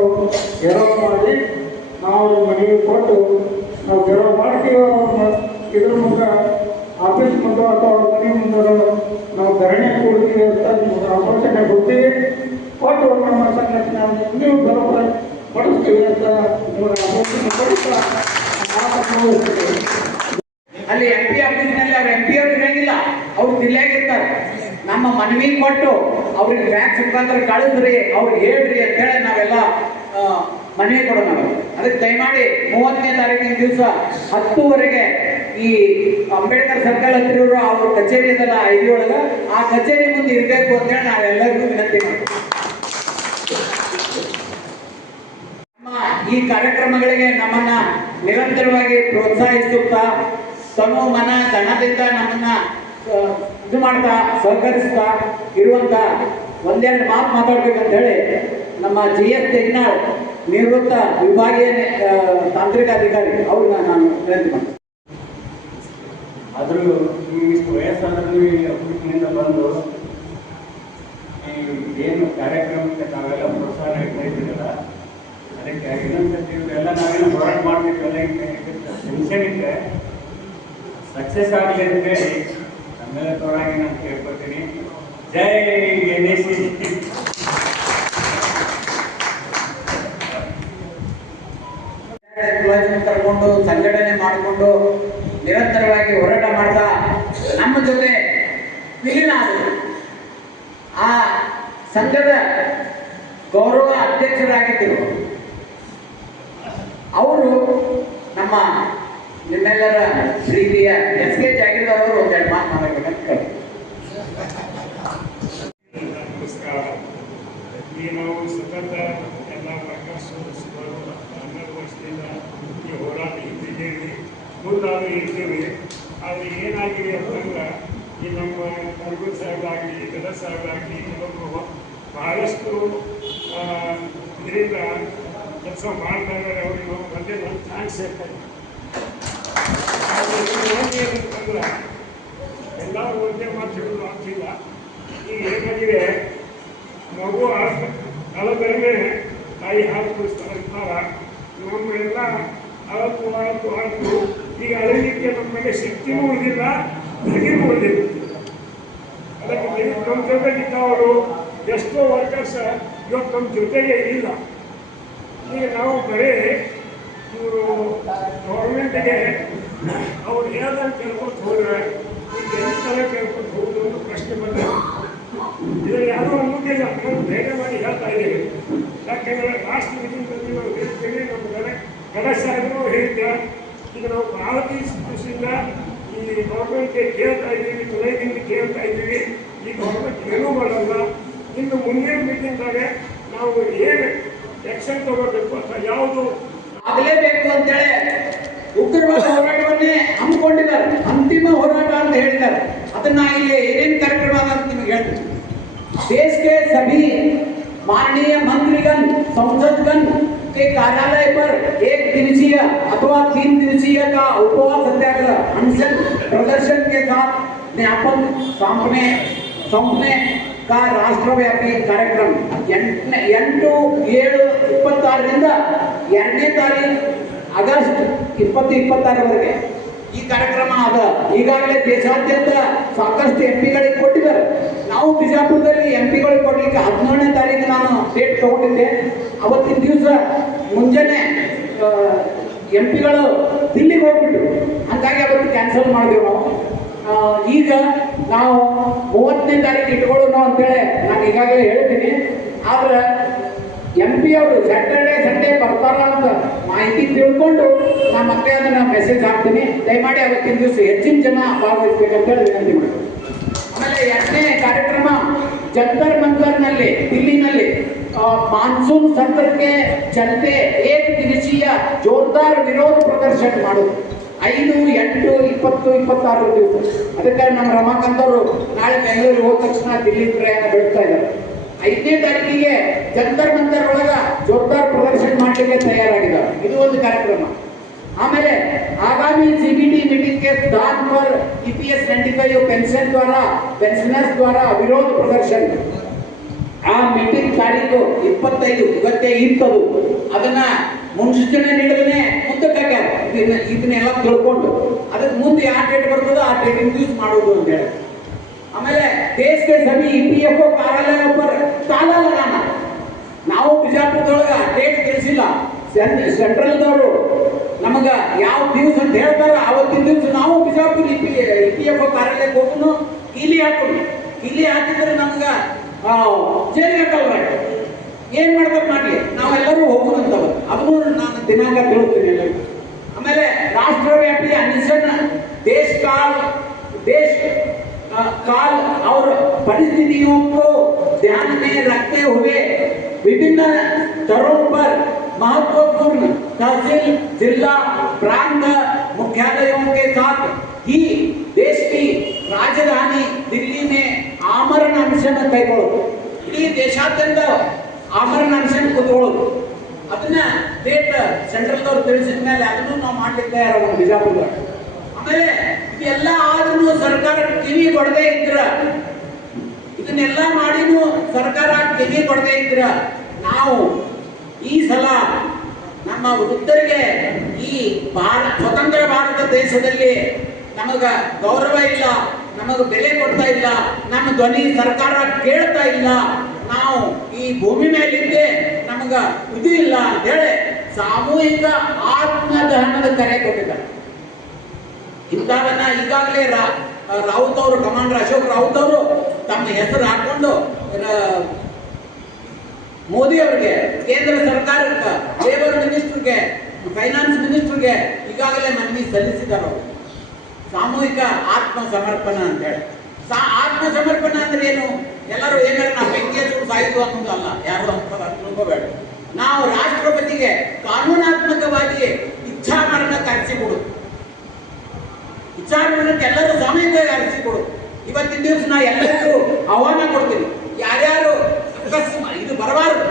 ಎರವು ಮಾಡಿ ನಾವು ಮನವಿ ಕೊಟ್ಟು ನಾವು ಗೆಲುವು ಮಾಡ್ತೀವಿ. ಇದ್ರ ಮುಂದೆ ಆಫೀಸ್ ಮುಂದೆ ಅಥವಾ ಮನೆ ಮುಂದೆ ನಾವು ಧರಣಿ ಕೊಡ್ತೀವಿ ಅಂತ ನಿಮ್ಗೆ ಆಲೋಚನೆ ಕೊಡ್ತೀವಿ. ಕೊಟ್ಟು ನಮ್ಮ ಸಂಘಟನೆ ನೀವು ಬರೋಬ್ಬರ ಪಡಿಸ್ತೀವಿ ಅಂತ ನಿಮಗೆ ಆಲೋಚನೆ ಪಡಿಸ್ತಾ ಅಲ್ಲಿ MP ಆಫೀಸ್ನಲ್ಲಿ ಅವ್ರು MP ಅವ್ರು ಇರಂಗಿಲ್ಲ, ಅವ್ರು ಜಿಲ್ಲೆಯಾಗಿರ್ತಾರೆ. ನಮ್ಮ ಮನವಿ ಕೊಟ್ಟು ಅವ್ರಿಗೆ ಫ್ಯಾಕ್ಸ್ ಮುಖಾಂತರ ಕಳಿಸ್ರಿ, ಅವ್ರಿಗೆ ಹೇಳ್ರಿ ಅಂತೇಳಿ ನಾವೆಲ್ಲ ಮನವಿ ಕೊಡೋಣ. ಅದಕ್ಕೆ ದಯಮಾಡಿ 30ನೇ ತಾರೀಕಿನ ದಿವಸ 10:00ವರೆಗೆ ಈ ಅಂಬೇಡ್ಕರ್ ಸರ್ಕಲ್ ಹತ್ತಿರ ಅವ್ರ ಕಚೇರಿ ಇದಲ್ಲ ID ಒಳಗೆ, ಆ ಕಚೇರಿ ಮುಂದೆ ಇರಬೇಕು ಅಂತೇಳಿ ನಾವೆಲ್ಲರಿಗೂ ವಿನಂತಿ ಮಾಡ್ತೀವಿ. ಈ ಕಾರ್ಯಕ್ರಮಗಳಿಗೆ ನಮ್ಮನ್ನ ನಿರಂತರವಾಗಿ ಪ್ರೋತ್ಸಾಹಿಸುತ್ತಾ ತನು ಮನ ಧನದಿಂದ ನಮ್ಮನ್ನ ಇದು ಮಾಡ್ತಾ ಸಹಕರಿಸ್ತಾ ಇರುವಂತ ಒಂದೆರಡು ಮಾತು ಮಾತಾಡ್ಬೇಕಂತ ಹೇಳಿ ನಮ್ಮ GS ತೆಗ್ನಾಳ್ ನಿವೃತ್ತ ವಿಭಾಗೀಯ ತಾಂತ್ರಿಕ ಅಧಿಕಾರಿ ಅವ್ರನ್ನ ನಾನು ವಿನಂತಿ ಮಾಡ್ತೀನಿ. ಆದರೂ ಈ ವಯಸ್ಸಾದ್ರೂ ಈ ಅಭಿವೃದ್ಧಿಯಿಂದ ಬಂದು ಈ ಏನು ಕಾರ್ಯಕ್ರಮಕ್ಕೆ ನಾವೆಲ್ಲ ಪ್ರೋತ್ಸಾಹ ನೀಡ್ತಾ ಇದ್ದೀರಲ್ಲ, ಅದಕ್ಕೆ ಇನ್ನೊಂದ್ಸತಿ ಇವರೆಲ್ಲ ನಾವೇನು ಹೋರಾಟ ಮಾಡ್ತಿದ್ವಲ್ಲ, ಟೆನ್ಷನ್ ಇದ್ದರೆ ಸಕ್ಸಸ್ ಆಗಲಿ ಅಂತೇಳಿ ನಮ್ಮೆಲ್ಲ ತೋರಾಗಿ ನಾನು ಕೇಳ್ಕೊತೀನಿ. ಜೈ NSC. ಕರ್ಕೊಂಡು ಸಂಘಟನೆ ಮಾಡಿಕೊಂಡು ನಿರಂತರವಾಗಿ ಹೋರಾಟ ಮಾಡ್ತಾ ನಮ್ಮ ಜೊತೆ ವಿಲೀನ ಆದರು. ಆ ಸಂಘದ ಗೌರವ ಅಧ್ಯಕ್ಷರಾಗಿದ್ದರು. ಅವರು ನಮ್ಮ ನಿಮ್ಮೆಲ್ಲರ ಪ್ರೀತಿಯ ಎಸ್ ಕೆ ಜಾಗೀರ್ದಾರ್ ಅವರು ಒಂದೆರಡು ಮಾತು ಮಾತಾಡಬೇಕಂತ ಕೇಳಿ. ನಮಸ್ಕಾರ. ಈ ನಾವು ಸತತ ಎಲ್ಲ ವರ್ಕರ್ಸ್ ಸುಮಾರು 12 ವರ್ಷದಿಂದ ಈ ಹೋರಾಟ ಇಟ್ಟಿದ್ದೇವೆ, ಮುಂದಾದರೂ ಇರ್ತೀವಿ. ಆದರೆ ಏನಾಗಿದೆ ಅಂತಂದ್ರೆ ಈ ನಮ್ಮ ಕರ್ಗೂರ್ ಸಾಹೇಬರಾಗಲಿ, ಗದಗ ಸಾಹೇಬರಾಗಲಿ ಕೆಲವೊಬ್ಬರು ಬಹಳಷ್ಟು ಇದರಿಂದ ಕೆಲಸ ಮಾಡ್ತಾ ಇದ್ದಾರೆ. ಅವ್ರಿಗೆ ನಾವು ಬಂದೇ ನಮ್ಮ ಥ್ಯಾಂಕ್ಸ್ ಹೇಳ್ತಾರೆ. ಏನಂತಂದ್ರೆ ಎಲ್ಲರೂ ಒಂದೇ ಮಾತು ಹೇಳೋದು ಆಗ್ತಿಲ್ಲ. ಈಗ ಏನಾಗಿದೆ, ಮಗು ಅಳದಲ್ಲೇ ತಾಯಿ ಹಾಲು ಕುಡಿಸ್ತಾರೆ ಅಂತಾರ. ನಮ್ಮೆಲ್ಲ ಅಳತು ಈಗ ಅಳಲಿಕ್ಕೆ ನಮ್ಮ ಮೇಲೆ ಶಕ್ತಿನೂ ಉಳಿದಿಲ್ಲ, ಧೈರ್ಯವೂ ಉಳಿದಿಲ್ಲ. ಅದಕ್ಕೆ ನಮ್ಮ ಜೊತೆಗಿದ್ದವರು ಎಷ್ಟೋ ವರ್ಕರ್ಸ್ ಇವತ್ತು ನಮ್ಮ ಜೊತೆಗೆ ಇಲ್ಲ. ಈಗ ನಾವು ಬರೀ ಇವರು ಗೌರ್ಮೆಂಟಿಗೆ ಅವ್ರು ಹೇಳ್ದಂಗೆ ಕೇಳ್ಕೊತ ಹೋದ್ರೆ ಈಗ ಎಲ್ಲ ಕೇಳ್ಕೊತ ಹೋಗುದು ಒಂದು ಪ್ರಶ್ನೆ ಬಂದ. ಇದು ಯಾರೂ ಅನ್ನೋದಿಲ್ಲ, ನಾವು ಧೈರ್ಯ ಮಾಡಿ ಹೇಳ್ತಾ ಇದ್ದೀವಿ. ಯಾಕೆಂದರೆ ಲಾಸ್ಟ್ ಮೀಟಿಂಗ್ನಲ್ಲಿ ನಾವು ಹೇಳ್ತೀವಿ, ನಮ್ಮ ಗದಗ ಸಾಹೇಬರು ಹೇಳಿದ್ದಾರೆ. ಈಗ ನಾವು ಭಾಳ ದಿವಸದಿಂದ ಈ ಗೌರ್ಮೆಂಟ್ಗೆ ಕೇಳ್ತಾ ಇದ್ದೀವಿ, ಜುಲೈದಿಂದ ಕೇಳ್ತಾ ಇದ್ದೀವಿ. ಈ ಗೌರ್ಮೆಂಟ್ ಏನೂ ಮಾಡಲ್ಲ. ಇನ್ನು ಮುಂದಿನ ಮೀಟಿಂಗ್ದಾಗ ನಾವು ಏನು ಆಕ್ಷನ್ ತಗೋಬೇಕು ಅಂತ ಯಾವುದು ಆಗಲೇಬೇಕು ಅಂತೇಳಿ ಉಗ್ರವಾದ ಹೋರಾಟವನ್ನೇ ಹಮ್ಮಿಕೊಂಡಿದ್ದಾರೆ. ಅಂತಿಮ ಹೋರಾಟ ಅಂತ ಹೇಳಿದ್ದಾರೆ. ಅದನ್ನ ಇಲ್ಲಿ ಏನೇನು ಕಾರ್ಯಕ್ರಮ ಅಂತ ನಿಮಗೆ ಹೇಳ್ತೀನಿ. देश के सभी माननीय मंत्रीगण, संसदगण के कार्यालय पर 1 दिवसीय अथवा 3 दिवसीय का उपवास सत्याग्रह अनशन प्रदर्शन के साथ ज्ञापन सौंपने का राष्ट्रव्यापी कार्यक्रम 8/7/26 2ನೇ ತಾರೀಕು ಆಗಸ್ಟ್ 2026 ಈ ಕಾರ್ಯಕ್ರಮ ಅದ. ಈಗಾಗಲೇ ದೇಶಾದ್ಯಂತ ಸಾಕಷ್ಟು ಎಂಪಿಗಳಿಗೆ ಕೊಟ್ಟಿದ್ದಾರೆ. ನಾವು ಬಿಜಾಪುರದಲ್ಲಿ ಎಂಪಿಗಳಿಗೆ ಕೊಡ್ಲಿಕ್ಕೆ 17ನೇ ತಾರೀಕು ನಾನು ಡೇಟ್ ತಗೊಂಡಿದ್ದೆ. ಅವತ್ತಿನ ದಿವಸ ಮುಂಜಾನೆ ಎಂಪಿಗಳು ದಿಲ್ಲಿಗೆ ಹೋಗ್ಬಿಟ್ರು. ಹಾಗಾಗಿ ಅವತ್ತು ಕ್ಯಾನ್ಸಲ್ ಮಾಡಿದೆವು ನಾವು. ಈಗ ನಾವು 30ನೇ ತಾರೀಕು ಇಟ್ಕೊಳ್ಳೋಣ ಅಂತೇಳಿ ನಾನು ಈಗಾಗಲೇ ಹೇಳ್ತೀನಿ. ಆದ್ರೆ MP ಅವರು ಸ್ಯಾಟರ್ಡೆ ಸಂಡೇ ಬರ್ತಾರ ಅಂತ ಮಾಹಿತಿ ತಿಳ್ಕೊಂಡು ನಾನು ಮತ್ತೆ ಅದನ್ನ ಮೆಸೇಜ್ ಹಾಕ್ತೀನಿ. ದಯಮಾಡಿ ಅವತ್ತಿನ ದಿವಸ ಹೆಚ್ಚಿನ ಜನ ಭಾಗವಹಿಸಬೇಕಂತೇಳಿ ವಿನಂತಿ ಮಾಡ್ತೀನಿ. ಆಮೇಲೆ 2ನೇ ಕಾರ್ಯಕ್ರಮ ಜಂತರ್ ಮಂತರ್ನಲ್ಲಿ ದಿಲ್ಲಿನಲ್ಲಿ ಮಾನ್ಸೂನ್ ಸತ್ರಕ್ಕೆ ಚಲತೆ 1 ದಿವसीय ಜೋರ್ದಾರ್ ವಿರೋಧ ಪ್ರದರ್ಶನ ಮಾಡೋದು 5, 8, 20, 26 ದಿವಸ. ಅದಕ್ಕೆ ನಮ್ಮ ರಮಾಕಾಂತ್ ಅವರು ನಾಳೆ ಬೆಂಗಳೂರಿಗೆ ಹೋದ ತಕ್ಷಣ ದಿಲ್ಲಿ ಪ್ರಯಾಣ ಬೆಳೆಸ್ತಾ ಇದ್ದಾರೆ. 5ನೇ ತಾರೀಕಿಗೆ ಜಂತರ್ ಮಂತರ್ ಒಳಗ ಜೋರ್ದಾರ್ ಪ್ರದರ್ಶನ ಮಾಡಲಿಕ್ಕೆ ತಯಾರಾಗಿದ್ದಾರೆ. ಇದು ಒಂದು ಕಾರ್ಯಕ್ರಮ. ಆಮೇಲೆ आगामी CBT मीटिंग के स्थान पर EPS 95 पेंशनर्स द्वारा विरोध प्रदर्शन. ಆ ಮೀಟಿಂಗ್ ತಾರೀಕು 25 ಇವತ್ತೇ ಇರ್ತದು. ಅದನ್ನ ಮುನ್ಸೂಚನೆ ನೀಡದೇ ಮುಂದಕ್ಕೆ ಇದನ್ನೆಲ್ಲ ತಿಳ್ಕೊಂಡು ಅದಕ್ಕೆ ಮುಂದೆ ಯಾವ ಡೇಟ್ ಬರ್ತದೋ ಆ ಡೇಟ್ ಯೂಸ್ ಮಾಡೋದು ಅಂತ ಹೇಳಿ. ಆಮೇಲೆ ದೇಶಕ್ಕೆ ಸಭಿ EPFO ಕಾರ್ಯಾಲಯ ಪರ್ ತಾಲಾ ಲಗಾನ. ನಾವು ಬಿಜಾಪುರದೊಳಗ ಡೇಟ್ ತಿಳಿಸಿಲ್ಲ. ಸೆಂಟ್ರಲ್ದವರು ನಮಗ ಯಾವ ದಿವಸ ಅಂತ ಹೇಳ್ತಾರ ಅವತ್ತಿನ ದಿವಸ ನಾವು ಬಿಜಾಪುರ EPFO ಕಾರ್ಯಾಲಯಕ್ಕೆ ಹೋಗೋನು. ಇಲ್ಲಿ ಹಾಕಿದ್ರೆ ನಮ್ಗ ಜೈಲಿಗೆ ಹಾಕಲ್ರ. ಏನ್ ಮಾಡ್ಬೇಕು ಮಾಡ್ಲಿ, ನಾವೆಲ್ಲರೂ ಹೋಗೋಣಂತವ. ಅದನ್ನು ನಾನು ದಿನಾಂಕ ತಿಳಿಸ್ತೀನಿ ಎಲ್ಲರಿಗೂ. ಆಮೇಲೆ राष्ट्रव्यापी अनशन देश काल और परिस्थितियों को ध्यान में रखते हुए विभिन्न स्तरों पर महत्वपूर्ण तहसील, जिला, प्रांत मुख्यालयों के साथ ही देश की राजधानी दिल्ली में आमरण अनशन ಕೈಗೊಳ್ಳೋದು. ಇಡೀ ದೇಶಾದ್ಯಂತ ಆಮರಣ ಅನಶನ ಕೂತ್ಕೊಳ್ಳೋದು. ಅದನ್ನ ಡೇಟ್ ಸೆಂಟ್ರಲ್ದವ್ರು ತಿಳಿಸಿದ ಮೇಲೆ ಅದನ್ನು ನಾವು ಮಾಡ್ಲಿಕ್ಕೆ ತಯಾರಾಗೋಣ ಬಿಜಾಪುರದಾಗ. ಆಮೇಲೆ ಇದೆಲ್ಲ ಆದ್ರೂ ಸರ್ಕಾರ ಕಿವಿ ಕೊಡದೇ ಇದ್ರ, ಇದನ್ನೆಲ್ಲ ಮಾಡಿನೂ ಸರ್ಕಾರ ಕಿವಿ ಕೊಡದೇ ಇದ್ರ ನಾವು ಈ ಸಲ ನಮ್ಮ ವೃದ್ಧರಿಗೆ ಈ ಸ್ವತಂತ್ರ ಭಾರತ ದೇಶದಲ್ಲಿ ನಮಗ ಗೌರವ ಇಲ್ಲ, ನಮಗ ಬೆಲೆ ಕೊಡ್ತಾ ಇಲ್ಲ, ನಮ್ಮ ಧ್ವನಿ ಸರ್ಕಾರ ಕೇಳ್ತಾ ಇಲ್ಲ, ನಾವು ಈ ಭೂಮಿ ಮೇಲಿದ್ದೆ ನಮಗ ಇದು ಇಲ್ಲ ಅಂತ ಹೇಳಿ ಸಾಮೂಹಿಕ ಆತ್ಮದಹನದ ಕರೆ ಕೊಟ್ಟಿದ್ದಾರೆ. ಇಂಥವನ್ನ ಈಗಾಗಲೇ ರಾವುತ್ ಅವರು, ಕಮಾಂಡರ್ ಅಶೋಕ್ ರಾವುತ್ ಅವರು ತಮ್ಮ ಹೆಸರು ಹಾಕೊಂಡು ಮೋದಿ ಅವರಿಗೆ, ಕೇಂದ್ರ ಸರ್ಕಾರಕ್ಕೆ, ಲೇಬರ್ ಮಿನಿಸ್ಟರ್ಗೆ, ಫೈನಾನ್ಸ್ ಮಿನಿಸ್ಟರ್ಗೆ ಈಗಾಗಲೇ ಮನವಿ ಸಲ್ಲಿಸಿದ್ದಾರೆ. ಸಾಮೂಹಿಕ ಆತ್ಮ ಸಮರ್ಪಣೆ ಅಂತ ಹೇಳಿ. ಆತ್ಮ ಸಮರ್ಪಣೆ ಅಂದ್ರೆ ಏನು? ಎಲ್ಲರೂ ಏನಾರ ನಾವು ಬೆಂಕಿ ಹಚ್ಚು ಸಾಯಿತು ಅನ್ನೋದಲ್ಲ, ಯಾರು ಅಂತ ತಿಳ್ಕೋಬೇಡ. ನಾವು ರಾಷ್ಟ್ರಪತಿಗೆ ಕಾನೂನಾತ್ಮಕವಾಗಿ ಇಚ್ಛಾ ಮರಣಕ್ಕೆ ಅರ್ಜಿಕೊಡು, ಇಚ್ಛಾ ಮರಣಕ್ಕೆ ಎಲ್ಲರೂ ಸಾಮೂಹಿಕವಾಗಿ ಅರ್ಜಿಕೊಡು. ಇವತ್ತಿನ ದಿವಸ ನಾ ಎಲ್ಲರಿಗೂ ಆಹ್ವಾನ ಕೊಡ್ತೀನಿ, ಯಾರ್ಯಾರು ಅಕಸ್ಮಾತ್ ಇದು ಬರಬಾರದು,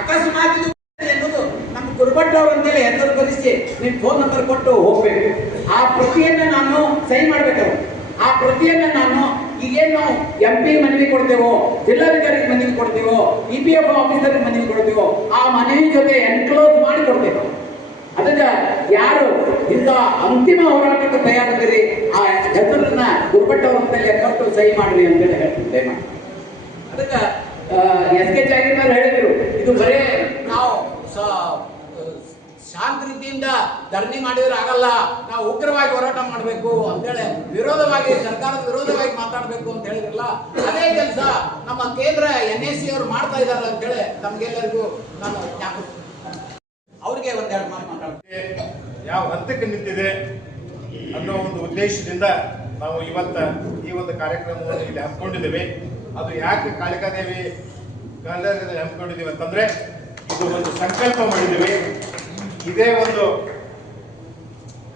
ಅಕಸ್ಮಾತ್ ಇದು ಎನ್ನುವುದು ನಮ್ಮ ಗುರುಭಟ್ ಅವ್ರ ಅಂತೇಳಿ ಹೆಸರು ಬರೆಸಿ ನಿಮ್ಮ ಫೋನ್ ನಂಬರ್ ಕೊಟ್ಟು ಹೋಗ್ಬೇಕು. ಆ ಪ್ರತಿಯನ್ನ ನಾನು ಸೈನ್ ಮಾಡ್ಬೇಕಲ್ಲ, ಆ ಪ್ರತಿಯನ್ನ ನಾನು ಈಗೇನು MP ಮನವಿ ಕೊಡ್ತೇವೋ, ಜಿಲ್ಲಾಧಿಕಾರಿಗೆ ಮನವಿ ಕೊಡ್ತೇವೋ, EPF ಆಫೀಸರ್ ಮನವಿ ಕೊಡ್ತೇವೋ, ಆ ಮನವಿ ಜೊತೆ ಎನ್ಕ್ಲೋಸ್ ಮಾಡಿ ಕೊಡ್ತೇವೆ. ಅದಕ್ಕೆ ಯಾರು ಇಂಥ ಅಂತಿಮ ಹೋರಾಟಕ್ಕೆ ತಯಾರಿದ್ದೀರಿ ಆ ಹೆಸರನ್ನ ಗುರುಭಟ್ ಅವ್ರ ಅಂತೇಳಿ ಕೊಟ್ಟು ಸಹಿ ಮಾಡ್ರಿ ಅಂತೇಳಿ ಹೇಳ್ತೀನಿ ದಯಮಾಡಿ. ಅದಕ್ಕೆ SK ಜಾಗೀರ್ದಾರ್ ಹೇಳಿದ್ರು, ಇದು ಬರೇ ನಾವು ಶಾಂತ ರೀತಿಯಿಂದ ಧರಣಿ ಮಾಡಿದ್ರೆ ಆಗಲ್ಲ, ನಾವು ಉಗ್ರವಾಗಿ ಹೋರಾಟ ಮಾಡಬೇಕು ಅಂತೇಳಿ ವಿರೋಧವಾಗಿ, ಸರ್ಕಾರದ ವಿರೋಧವಾಗಿ ಮಾತಾಡಬೇಕು ಅಂತ ಹೇಳಿದ್ರಲ್ಲ, ಅದೇ ಕೆಲಸ ನಮ್ಮ ಕೇಂದ್ರ NAC ಅವರು ಮಾಡ್ತಾ ಇದ್ದಾರೆ ಅಂತೇಳಿ ನಮ್ಗೆಲ್ಲರಿಗೂ ನಾನು ಅವ್ರಿಗೆ ಒಂದೆರಡು ಮಾತು ಮಾತಾಡ್ತೀನಿ. ಯಾವ ಹಂತಕ್ಕೆ ನಿಂತಿದೆ ಅನ್ನೋ ಒಂದು ಉದ್ದೇಶದಿಂದ ನಾವು ಇವತ್ತ ಈ ಒಂದು ಕಾರ್ಯಕ್ರಮವನ್ನು ಇಲ್ಲಿ ಹಮ್ಮಿಕೊಂಡಿದ್ದೇವೆ. ಅದು ಯಾಕೆ ಕಾಳಿಕಾದೇವಿ ಹಮ್ಮಿಕೊಂಡಿದ್ದೀವಿ ಅಂತಂದ್ರೆ, ಇದು ಒಂದು ಸಂಕಲ್ಪ ಮಾಡಿದ್ದೀವಿ. ಇದೇ ಒಂದು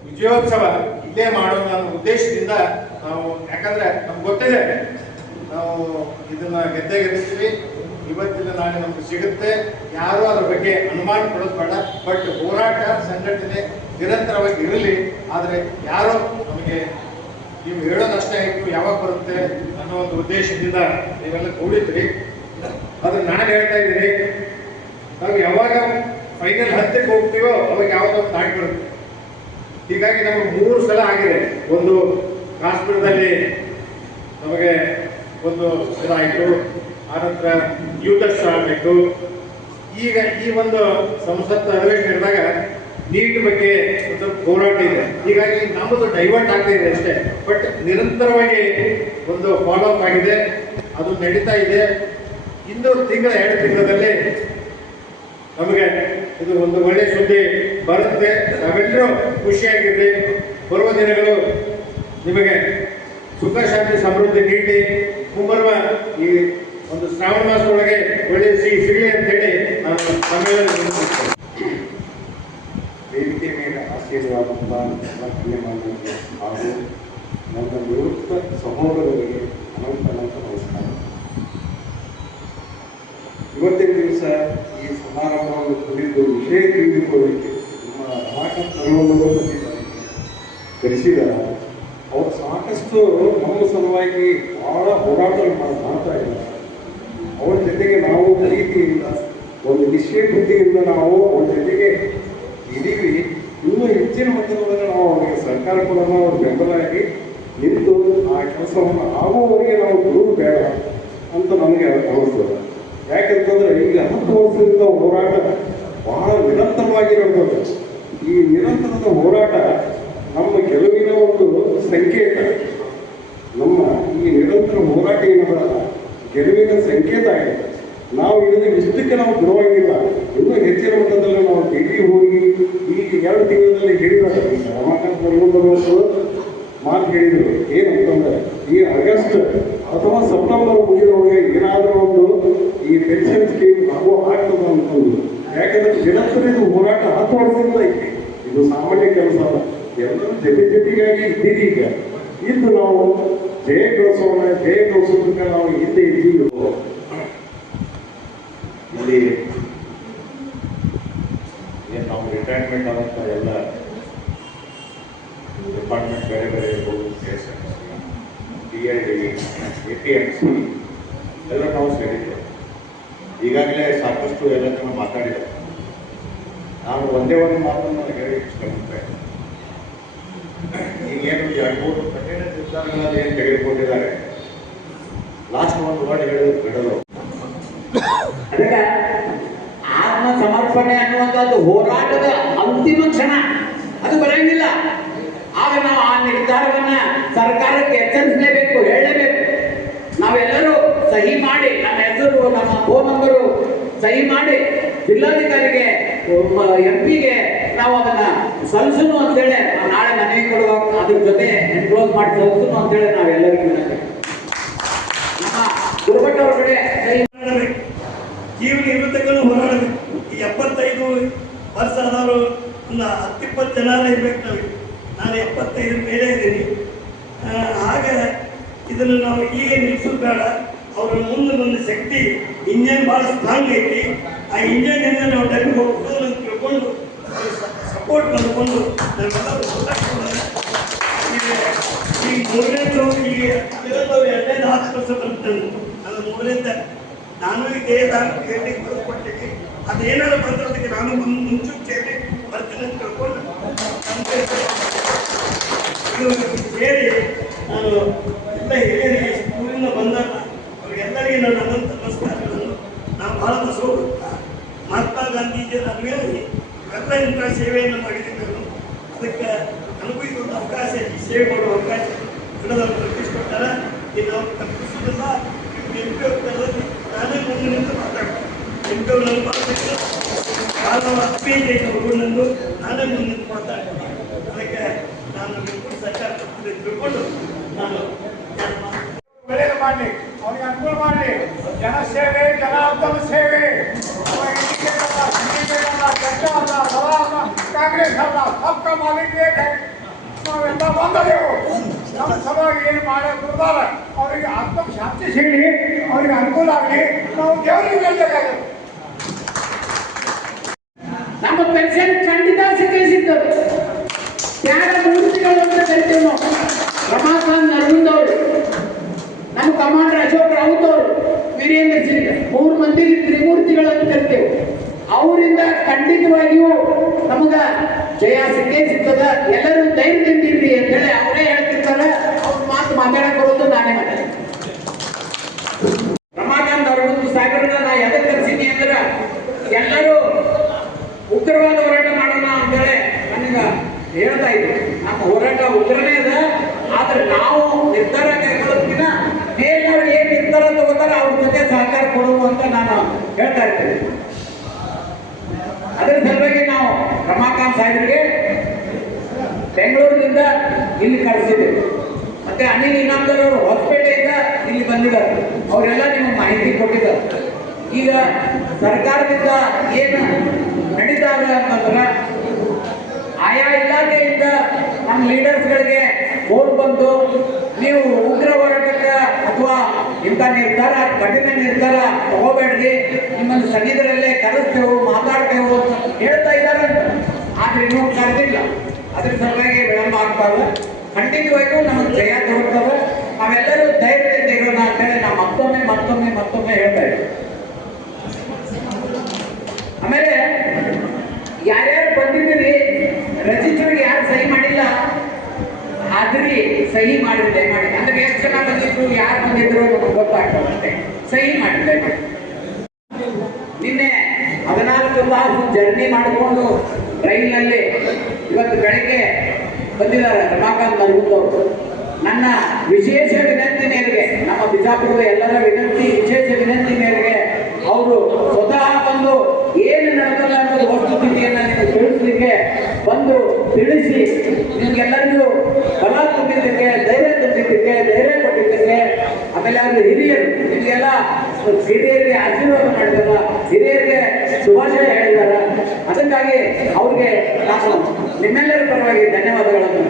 ವಿಜಯೋತ್ಸವ ಇಲ್ಲೇ ಮಾಡೋಣ ಅನ್ನೋ ಉದ್ದೇಶದಿಂದ ನಾವು, ಯಾಕಂದ್ರೆ ನಮ್ಗೆ ಗೊತ್ತಿದೆ ನಾವು ಇದನ್ನ ಗೆದ್ದಿರ್ತೀವಿ, ಇವತ್ತಿನ ನಾಳೆ ನಮ್ಗೆ ಸಿಗುತ್ತೆ, ಯಾರು ಅದ್ರ ಬಗ್ಗೆ ಅನುಮಾನ ಪಡೋದು ಬೇಡ. ಬಟ್ ಹೋರಾಟ ಸಂಘಟನೆ ನಿರಂತರವಾಗಿ ಇರಲಿ. ಆದರೆ ಯಾರೋ ನಮಗೆ ನೀವು ಹೇಳೋದಷ್ಟೇ ಆಯ್ತು, ಯಾವಾಗ ಬರುತ್ತೆ ಅನ್ನೋ ಒಂದು ಉದ್ದೇಶದಿಂದ ನೀವೆಲ್ಲ ಕೂಡಿದ್ರಿ. ಅದನ್ನ ನಾನು ಹೇಳ್ತಾ ಇದ್ದೀನಿ, ನಾವು ಯಾವಾಗ ಫೈನಲ್ ಹಂತಕ್ಕೆ ಹೋಗ್ತೀವೋ ಅವಾಗ ಯಾವ್ದೋ ಒಂದು ದಾಟಿ ಬರುತ್ತೆ. ಹೀಗಾಗಿ ನಮಗೆ 3 ಸಲ ಆಗಿದೆ. ಒಂದು ಕಾಶ್ಮೀರದಲ್ಲಿ ನಮಗೆ ಒಂದು ಇದಾಯಿತು, ಆನಂತರ ಯೂಟರ್ಸ್ ಆಗಬೇಕು. ಈಗ ಈ ಒಂದು ಸಂಸತ್ ಅಧಿವೇಶನ ಇರಿದಾಗ ನೀಟ್ ಬಗ್ಗೆ ಒಂದು ಹೋರಾಟ ಇದೆ. ಹೀಗಾಗಿ ನಮ್ಮದು ಡೈವರ್ಟ್ ಆಗ್ತಾ ಇದೆ ಅಷ್ಟೇ, ಬಟ್ ನಿರಂತರವಾಗಿ ಒಂದು ಫಾಲೋ ಅಪ್ ಆಗಿದೆ, ಅದು ನಡೀತಾ ಇದೆ. ಇನ್ನು 2 ತಿಂಗಳಲ್ಲಿ ನಮಗೆ ಇದು ಒಂದು ಒಳ್ಳೆ ಸುದ್ದಿ ಬರುತ್ತೆ. ನಾವೆಲ್ಲರೂ ಖುಷಿಯಾಗಿರ್ರಿ. ಬರುವ ದಿನಗಳು ನಿಮಗೆ ಸುಖ ಶಾಂತಿ ಸಮೃದ್ಧಿ ನೀಡಿ ಮುಂಬರುವ ಈ ಒಂದು ಶ್ರಾವಣ ಮಾಸದೊಳಗೆ ಒಳ್ಳೆ ಸಿಗಲಿ ಅಂತ ಹೇಳಿ ನಾನು ಸಮ್ಮೇಳನ ವೇದಿಕೆ ಮೇಲೆ ಆಶೀರ್ವಾದಂತ ಗಣ್ಯಮಾನ್ಯರಿಗೆ ಹಾಗೂ ನನ್ನ ನಿವೃತ್ತ ಸಹೋದರರಿಗೆ ಅನಂತ ನಮಸ್ಕಾರ. ಇವತ್ತಿನ ದಿವಸ ಈ ಸಮಾರಂಭವನ್ನು ಕುರಿತು ವಿಷಯ ತಿಳಿದುಕೊಳ್ಳಲಿಕ್ಕೆ ನಮ್ಮ ರಮಾಕಾಂತ್ ನರವಣ್ಣರು ಕರೆಸಿದ್ದಾರೆ. ಅವರು ಸಾಕಷ್ಟು ನಮ್ಮ ಸಲುವಾಗಿ ಬಹಳ ಹೋರಾಟಗಳು ಮಾಡ್ತಾ ಇದ್ದಾರೆ. ಅವ್ರ ಜೊತೆಗೆ ನಾವು ಪ್ರೀತಿಯಿಂದ ಒಂದು ನಿಶ್ಚಯ ಬುದ್ಧಿಯಿಂದ ನಾವು ಅವ್ರ ಜೊತೆಗೆ ಇದೀವಿ. ಇನ್ನೂ ಹೆಚ್ಚಿನ ಮಟ್ಟದೊಳಗೆ ನಾವು ಅವರಿಗೆ ಸರ್ಕಾರ ಕೂಡ ಅವ್ರ ಬೆಂಬಲವಾಗಿ ನಿಂತು ಆ ಕೆಲಸವನ್ನು ಆಗುವವರೆಗೆ ನಾವು ದೂರ ಬೇಡ ಅಂತ ನಮಗೆ ಅನಿಸ್ತದೆ. ಯಾಕಂತಂದ್ರೆ ಈಗ 10 ವರ್ಷದಿಂದ ಹೋರಾಟ ಬಹಳ ನಿರಂತರವಾಗಿ ನಡೆದ ಈ ನಿರಂತರದ ಹೋರಾಟ ನಮ್ಮ ಗೆಲುವಿನ ಒಂದು ಸಂಕೇತ. ನಮ್ಮ ಈ ನಿರಂತರ ಹೋರಾಟ ಏನದ ಗೆಲುವಿನ ಸಂಕೇತ ಆಗಿದೆ. ನಾವು ಇದನ್ನು ಇಷ್ಟಕ್ಕೆ ನಾವು ಬಿಡುವಾಗಿಲ್ಲ. ಇನ್ನೂ ಹೆಚ್ಚಿನ ಮಟ್ಟದಲ್ಲಿ ನಾವು ಡೆಲ್ಲಿ ಹೋಗಿ ಈಗ 2 ತಿಂಗಳಲ್ಲಿ ಹೇಳಿದ್ದಾರೆ. ರಮಾಕಾಂತ್ ನರವಣ್ಣರು ಮಾತು ಹೇಳಿದರು ಏನಂತಂದ್ರೆ, ಈ ಆಗಸ್ಟ್ ಅಥವಾ ಸೆಪ್ಟೆಂಬರ್ ಮುಗಿದೊಳಗೆ ಏನಾದರೂ ಒಂದು ಈ ಪೆನ್ಷನ್ ಸ್ಕೀಮ್ ನಾವು ಆಗ್ತದೆ ಅಂತಂದು. ಯಾಕಂದ್ರೆ ನಿರಂತರ ಇದು ಹೋರಾಟ 10 ವರ್ಷದಿಂದ ಐತಿ. ಇದು ಸಾಮಾನ್ಯ ಕೆಲಸ ಅಲ್ಲ. ಎಲ್ಲರೂ ಜೊತೆಗಾಗಿ ಇದ್ದೀರಿ. ಈಗ ಇದ್ದು ನಾವು ಜಯಗಳಿಸೋದಕ್ಕೆ ನಾವು ಹಿಂದೆ ಇದ್ದೀವಿ. ಇಲ್ಲಿ ಏನು ನಾವು ರಿಟೈರ್ಮೆಂಟ್ ಆದಂಥ ಎಲ್ಲ ಡಿಪಾರ್ಟ್ಮೆಂಟ್ ಬೇರೆ ಬೇರೆ ಇರ್ಬೋದು, DLD, APMC ಎಲ್ಲ ನಾವು ಸೇರಿದ್ದೇವೆ. ಈಗಾಗಲೇ ಸಾಕಷ್ಟು ಎಲ್ಲ ಜನ ಮಾತಾಡಿದ್ದಾರೆ. ನಾನು ಒಂದೇ ಒಂದು ಮಾತನ್ನು ಹೇಳಿ ಇಷ್ಟಪಡ್ತೇನೆ. ಈಗೇನು 2-3 ಕಠಿಣ ನಿರ್ಧಾರಗಳಲ್ಲಿ ಏನು ತೆಗೆದುಕೊಂಡಿದ್ದಾರೆ, ಲಾಸ್ಟ್ ಒಂದು ವರ್ಡ್ ಹೇಳೋದು ಅದಕ್ಕೆ ಆತ್ಮ ಸಮರ್ಪಣೆ ಅನ್ನುವಂಥದ್ದು ಹೋರಾಟದ ಅಂತಿಮ ಕ್ಷಣ. ಅದು ಬರೆಯಂಗಿಲ್ಲ. ಆಗ ನಾವು ಆ ನಿರ್ಧಾರ ಜಿಲ್ಲಾಧಿಕಾರಿಗೆ MP ಗೆ ನಾವು ಅದನ್ನ ಸಲ್ಲಿಸೋಣ ಅಂತೇಳಿ ನಾವು ನಾಳೆ ಮನವಿ ಕೊಡುವಾಗ ಅದ್ರ ಜೊತೆ ಎನ್ಕ್ಲೋಸ್ ಮಾಡಿ ಸಲ್ಲಿಸೋಣ ಅಂತೇಳಿ ನಾವೆಲ್ಲರಿಗೂ ವಿನಂತಿ. ನಮ್ಮ ಗುರುಭಟ್ ಅವ್ರ ಕಡೆ ಜೀವನ ಇರುತ್ತಕ್ಕೂ ಹೋರಾಡಬೇಕು. ಈ 75 ವರ್ಷ ಆದವರು ಒಂದು 10-20 ಜನ ಇರ್ಬೇಕು ನಮಗೆ. ನಾನು 75 ಮೇಲೆ ಇದ್ದೀನಿ. ಹಾಗೆ ಇದನ್ನು ನಾವು ಈಗ ನಿಲ್ಲಿಸೋದು ಬೇಡ. ಅವರ ಮುಂದೆ ಒಂದು ಶಕ್ತಿ ಇಂಜನ್ ಭಾಳ ಸ್ಟ್ರಾಂಗ್ ಐತಿ. ಆ ಇಂಜನ್ನಿಂದ ನಾವು ಡಬ್ಬಿ ಹೋಗ್ಬೋದು ತಿಳ್ಕೊಂಡು ಸಪೋರ್ಟ್ ಮಾಡಿಕೊಂಡು ನಾವೆಲ್ಲ ಈಗ ಮೂರನೇದು ಈಗ 2ನೇ 10 ವರ್ಷ ಬರ್ತದೆ. ಅದು ಮೂರನೇದ ನಾನು ಈ ದೇಹದ ಹೇಳಿಗೆ ಬರೆದುಕೊಟ್ಟಿದ್ದೆ. ಅದೇನಾದ್ರು ಬಂದಿರೋದಕ್ಕೆ ನಾನು ಮುಂಚೂಣಿಯಲ್ಲಿ ಬರ್ತೀನಿ ಅಂತ ತಿಳ್ಕೊಂಡು ಸೇರಿ ನಾನು ಎಲ್ಲ ಹಿರಿಯರಿಗೆ ಸ್ಕೂಲಿಂದ ಬಂದಾಗ ಅವರಿಗೆಲ್ಲರಿಗೆ ನಾನು ಅನಂತ ನಮಸ್ಕಾರಗಳನ್ನು. ನಾವು ಭಾಳ ಬಸವ ಮಹಾತ್ಮ ಗಾಂಧೀಜಿಯವರ ಅನುಯಾಯಿ. ಎಲ್ಲ ಇಂಥ ಸೇವೆಯನ್ನು ಮಾಡಿದ್ದೀನಿ ನಾನು. ಅದಕ್ಕೆ ನನಗೂ ಇದೊಂದು ಅವಕಾಶ, ಈ ಸೇವೆ ಮಾಡುವ ಅವಕಾಶ ಗಿಡದವರು ಕಲ್ಪಿಸ್ಕೊಟ್ಟಾರ. ಇದು ನಾವು ತಪ್ಪಿಸೋದಿಲ್ಲ. MP ಹೋಗ್ತಾರಲ್ಲಿ ನಾನೇ ಮುಂದೆ ನಿಂತು ಮಾತಾಡ್ತೀನಿ. MP ಅವರು ನನ್ನ ಮಾತಾಡ್ತೀನಿ. ನಾನು ಆತ್ಮೀಯತೆ ತಗೊಂಡು ನಾನೇ ಮುಂದೆ ನಿಂತು ಮಾತಾಡ್ತೀನಿ. ಅದಕ್ಕೆ ನಾನು ನಿಂತು ಸರ್ಕಾರ ತಪ್ಪದೆ ತಿಳ್ಕೊಂಡು ನಾನು ಒಳ್ಳೆಯದು ಮಾಡಲಿ, ಅವ್ರಿಗೆ ಅನುಕೂಲ ಮಾಡಲಿ. ಜನ ಸೇವೆ, ಜನಾರ್ದನ ಸೇವೆ. ಜನತಾ ಅಲ್ಲ, ಬಲ ಅಲ್ಲ, ಕಾಂಗ್ರೆಸ್ ಅಲ್ಲ, ಸಬ್ಕ ಮಾಲಿಕ್ ನಾವೆಲ್ಲ ಬಂದದೆವು. ನಮ್ಮ ಸಲುವಾಗಿ ಏನು ಮಾಡಿ ಬರ್ದಾರ ಅವರಿಗೆ ಆತ್ಮಶಾಂತಿ ಸಿಗಲಿ, ಅವರಿಗೆ ಅನುಕೂಲ ಆಗಲಿ. ನಾವು ದೇವರಿಗೆ ಬೇಕಾಗುತ್ತೆ. ನಮ್ಮ ಪೆನ್ಷನ್ ಖಂಡಿತ ಸಿಕ್ಕಿಸಿದ್ದರು. ತ್ಯಾಗ ಮೂರ್ತಿಗಳು ಅಂತ ಕರಿತೇವೆ ನಾವು. ರಮಾಕಾಂತ್ ಅರವಿಂದ್ ಅವರು, ನಮ್ಮ ಕಮಾಂಡರ್ ಅಶೋಕ್ ರಾವುತ್ ಅವರು, ವೀರೇಂದ್ರ ಸಿಂಗ್, 3 ಮಂದಿಗೆ ತ್ರಿಮೂರ್ತಿಗಳು ಅಂತ ಕರಿತೇವೆ. ಅವರಿಂದ ಖಂಡಿತವಾಗಿಯೂ ನಮಗ ಜಯ ಸಿಕ್ಕೇ ಸಿಗ್ತದ. ಎಲ್ಲರೂ ಧೈರ್ಯದಿಂದಿರ್ರಿ ಅಂತ ಹೇಳಿ ಅವರೇ ಹೇಳ್ತಿರ್ತಾರೆ. ಅವ್ರ ಮಾತು ಮಾತಾಡಕ್ ಬರೋದು ನಾನೇ ಮಾತಾಡ. ರಮಾಕಾಂತ್ ಅರವಿಂದ್ ಸಾಗರದ ನಾ ಎದಕ್ಕೆ ಕರ್ಸಿನಿ ಅಂದ್ರೆ ಎಲ್ಲರೂ ಉಗ್ರವಾದ ಹೋರಾಟ ಮಾಡೋಣ ಅಂತೇಳಿ ನನಗ ಹೇಳ್ತಾ ಇದ್ರು. ನಮ್ಮ ಹೋರಾಟ ಉಗ್ರನೇ ಅದ. ಆದ್ರೆ ನಾವು ನಿರ್ಧಾರ ಕೈಗೊಳ್ಳೋದಕ್ಕಿಂತ ಮೇಲವ್ರು ಏನ್ ನಿರ್ಧಾರ ತಗೋತಾರ ಅವ್ರ ಜೊತೆ ಸಹಕಾರ ಕೊಡುವ ಅಂತ ನಾನು ಹೇಳ್ತಾ ಇರ್ತೇನೆ. ಅದರ ಸಲುವಾಗಿ ನಾವು ರಮಾಕಾಂತ್ ಸಾಹೇಬರಿಗೆ ಬೆಂಗಳೂರಿನಿಂದ ಇಲ್ಲಿ ಕಳಿಸಿದ್ದೇವೆ. ಮತ್ತೆ ಅನಿಲ್ ಇನಾಮದಾರ್ ಅವರು ಹೊಸಪೇಟೆಯಿಂದ ಇಲ್ಲಿ ಬಂದಿದ್ದಾರೆ. ಅವರೆಲ್ಲ ನಿಮಗೆ ಮಾಹಿತಿ ಕೊಟ್ಟಿದ್ದಾರೆ. ಈಗ ಸರ್ಕಾರದಿಂದ ಏನು ನಡೀತಾವೆ ಅಂತಂದ್ರೆ ಆಯಾ ಇಲಾಖೆಯಿಂದ ನಮ್ಮ ಲೀಡರ್ಸ್ಗಳಿಗೆ ಫೋನ್ ಬಂದು ನೀವು ಉಗ್ರ ಹೋರಾಟಕ್ಕೆ ಅಥವಾ ಇಂಥ ನಿರ್ಧಾರ, ಕಠಿಣ ನಿರ್ಧಾರ ತಗೋಬೇಡ್ರಿ, ನಿಮ್ಮನ್ನು ಸನ್ನಿಧರಲ್ಲೇ ಕರೆಸ್ತೇವೆ, ಮಾತಾಡ್ತೇವೆ ಅಂತ ಹೇಳ್ತಾ ಇದ್ದಾರೆ. ಆದ್ರೆ ಇನ್ನೂ ಕರೆದಿಲ್ಲ. ಅದ್ರ ಸಲುವಾಗಿ ವಿಳಂಬ ಆಗ್ತಾವೆ. ಖಂಡಿತವಾಗಿಯೂ ನಮಗೆ ಜಯ ದೊರಕ್ತವೆ. ನಾವೆಲ್ಲರೂ ಧೈರ್ಯದಿಂದ ಇರೋಣ ಅಂತೇಳಿ ನಾವು ಮತ್ತೊಮ್ಮೆ ಹೇಳ್ತಾ ಇದ್ದೀವಿ. ಆಮೇಲೆ ಯಾರ್ಯಾರು ಬಂದಿದ್ದೀರಿ, ರಜಿಸ್ಟರ್ಗೆ ಯಾರು ಸಹಿ ಮಾಡಿಲ್ಲ ಆದ್ರಿ ಸಹಿ ಮಾಡಿ ದಯಮಾಡಿ. ಅಂದ್ರೆ ಎಷ್ಟು ಜನ ಬಂದಿದ್ರು, ಯಾರು ಬಂದಿದ್ರು ನಮಗೆ ಗೊತ್ತಾಗ್ತದೆ. ಅಷ್ಟೇ ಸಹಿ ಮಾಡಿ ದಯಮಾಡಿ. ನಿನ್ನೆ 14 ತಾಸು ಜರ್ನಿ ಮಾಡಿಕೊಂಡು ರೈಲಿನಲ್ಲಿ ಇವತ್ತು ಬೆಳಗ್ಗೆ ಬಂದಿದ್ದಾರೆ ರಮಾಕಾಂತ್ ಅರವಿಂದ್ ಅವರು. ನನ್ನ ವಿಶೇಷ ವಿನಂತಿ ಮೇರೆಗೆ, ನಮ್ಮ ಬಿಜಾಪುರದ ಎಲ್ಲರ ವಿಶೇಷ ವಿನಂತಿ ಮೇರೆಗೆ ಅವರು ಸ್ವತಃ ಬಂದು ಏನು ನಡೆದಲ್ಲ ಅನ್ನೋದು ವಸ್ತುಸ್ಥಿತಿಯನ್ನು ನಿಮಗೆ ತಿಳಿಸ್ಲಿಕ್ಕೆ ಬಂದು ತಿಳಿಸಿ ನಿಮ್ಗೆಲ್ಲರಿಗೂ ಬಲ ತುಂಬಿದ್ದಕ್ಕೆ, ಧೈರ್ಯ ತುಂಬಿದ್ದಕ್ಕೆ, ಧೈರ್ಯ ಕೊಟ್ಟಿದ್ದಕ್ಕೆ, ಆಮೇಲೆ ಅವರು ಹಿರಿಯರು ನಿಮಗೆಲ್ಲ ಹಿರಿಯರಿಗೆ ಆಶೀರ್ವಾದ ಮಾಡಿದಾರ, ಹಿರಿಯರಿಗೆ ಶುಭಾಶಯ ಹೇಳಿದಾರ. ಅದಕ್ಕಾಗಿ ಅವ್ರಿಗೆ ನಾನು ನಿಮ್ಮೆಲ್ಲರ ಪರವಾಗಿ ಧನ್ಯವಾದಗಳನ್ನು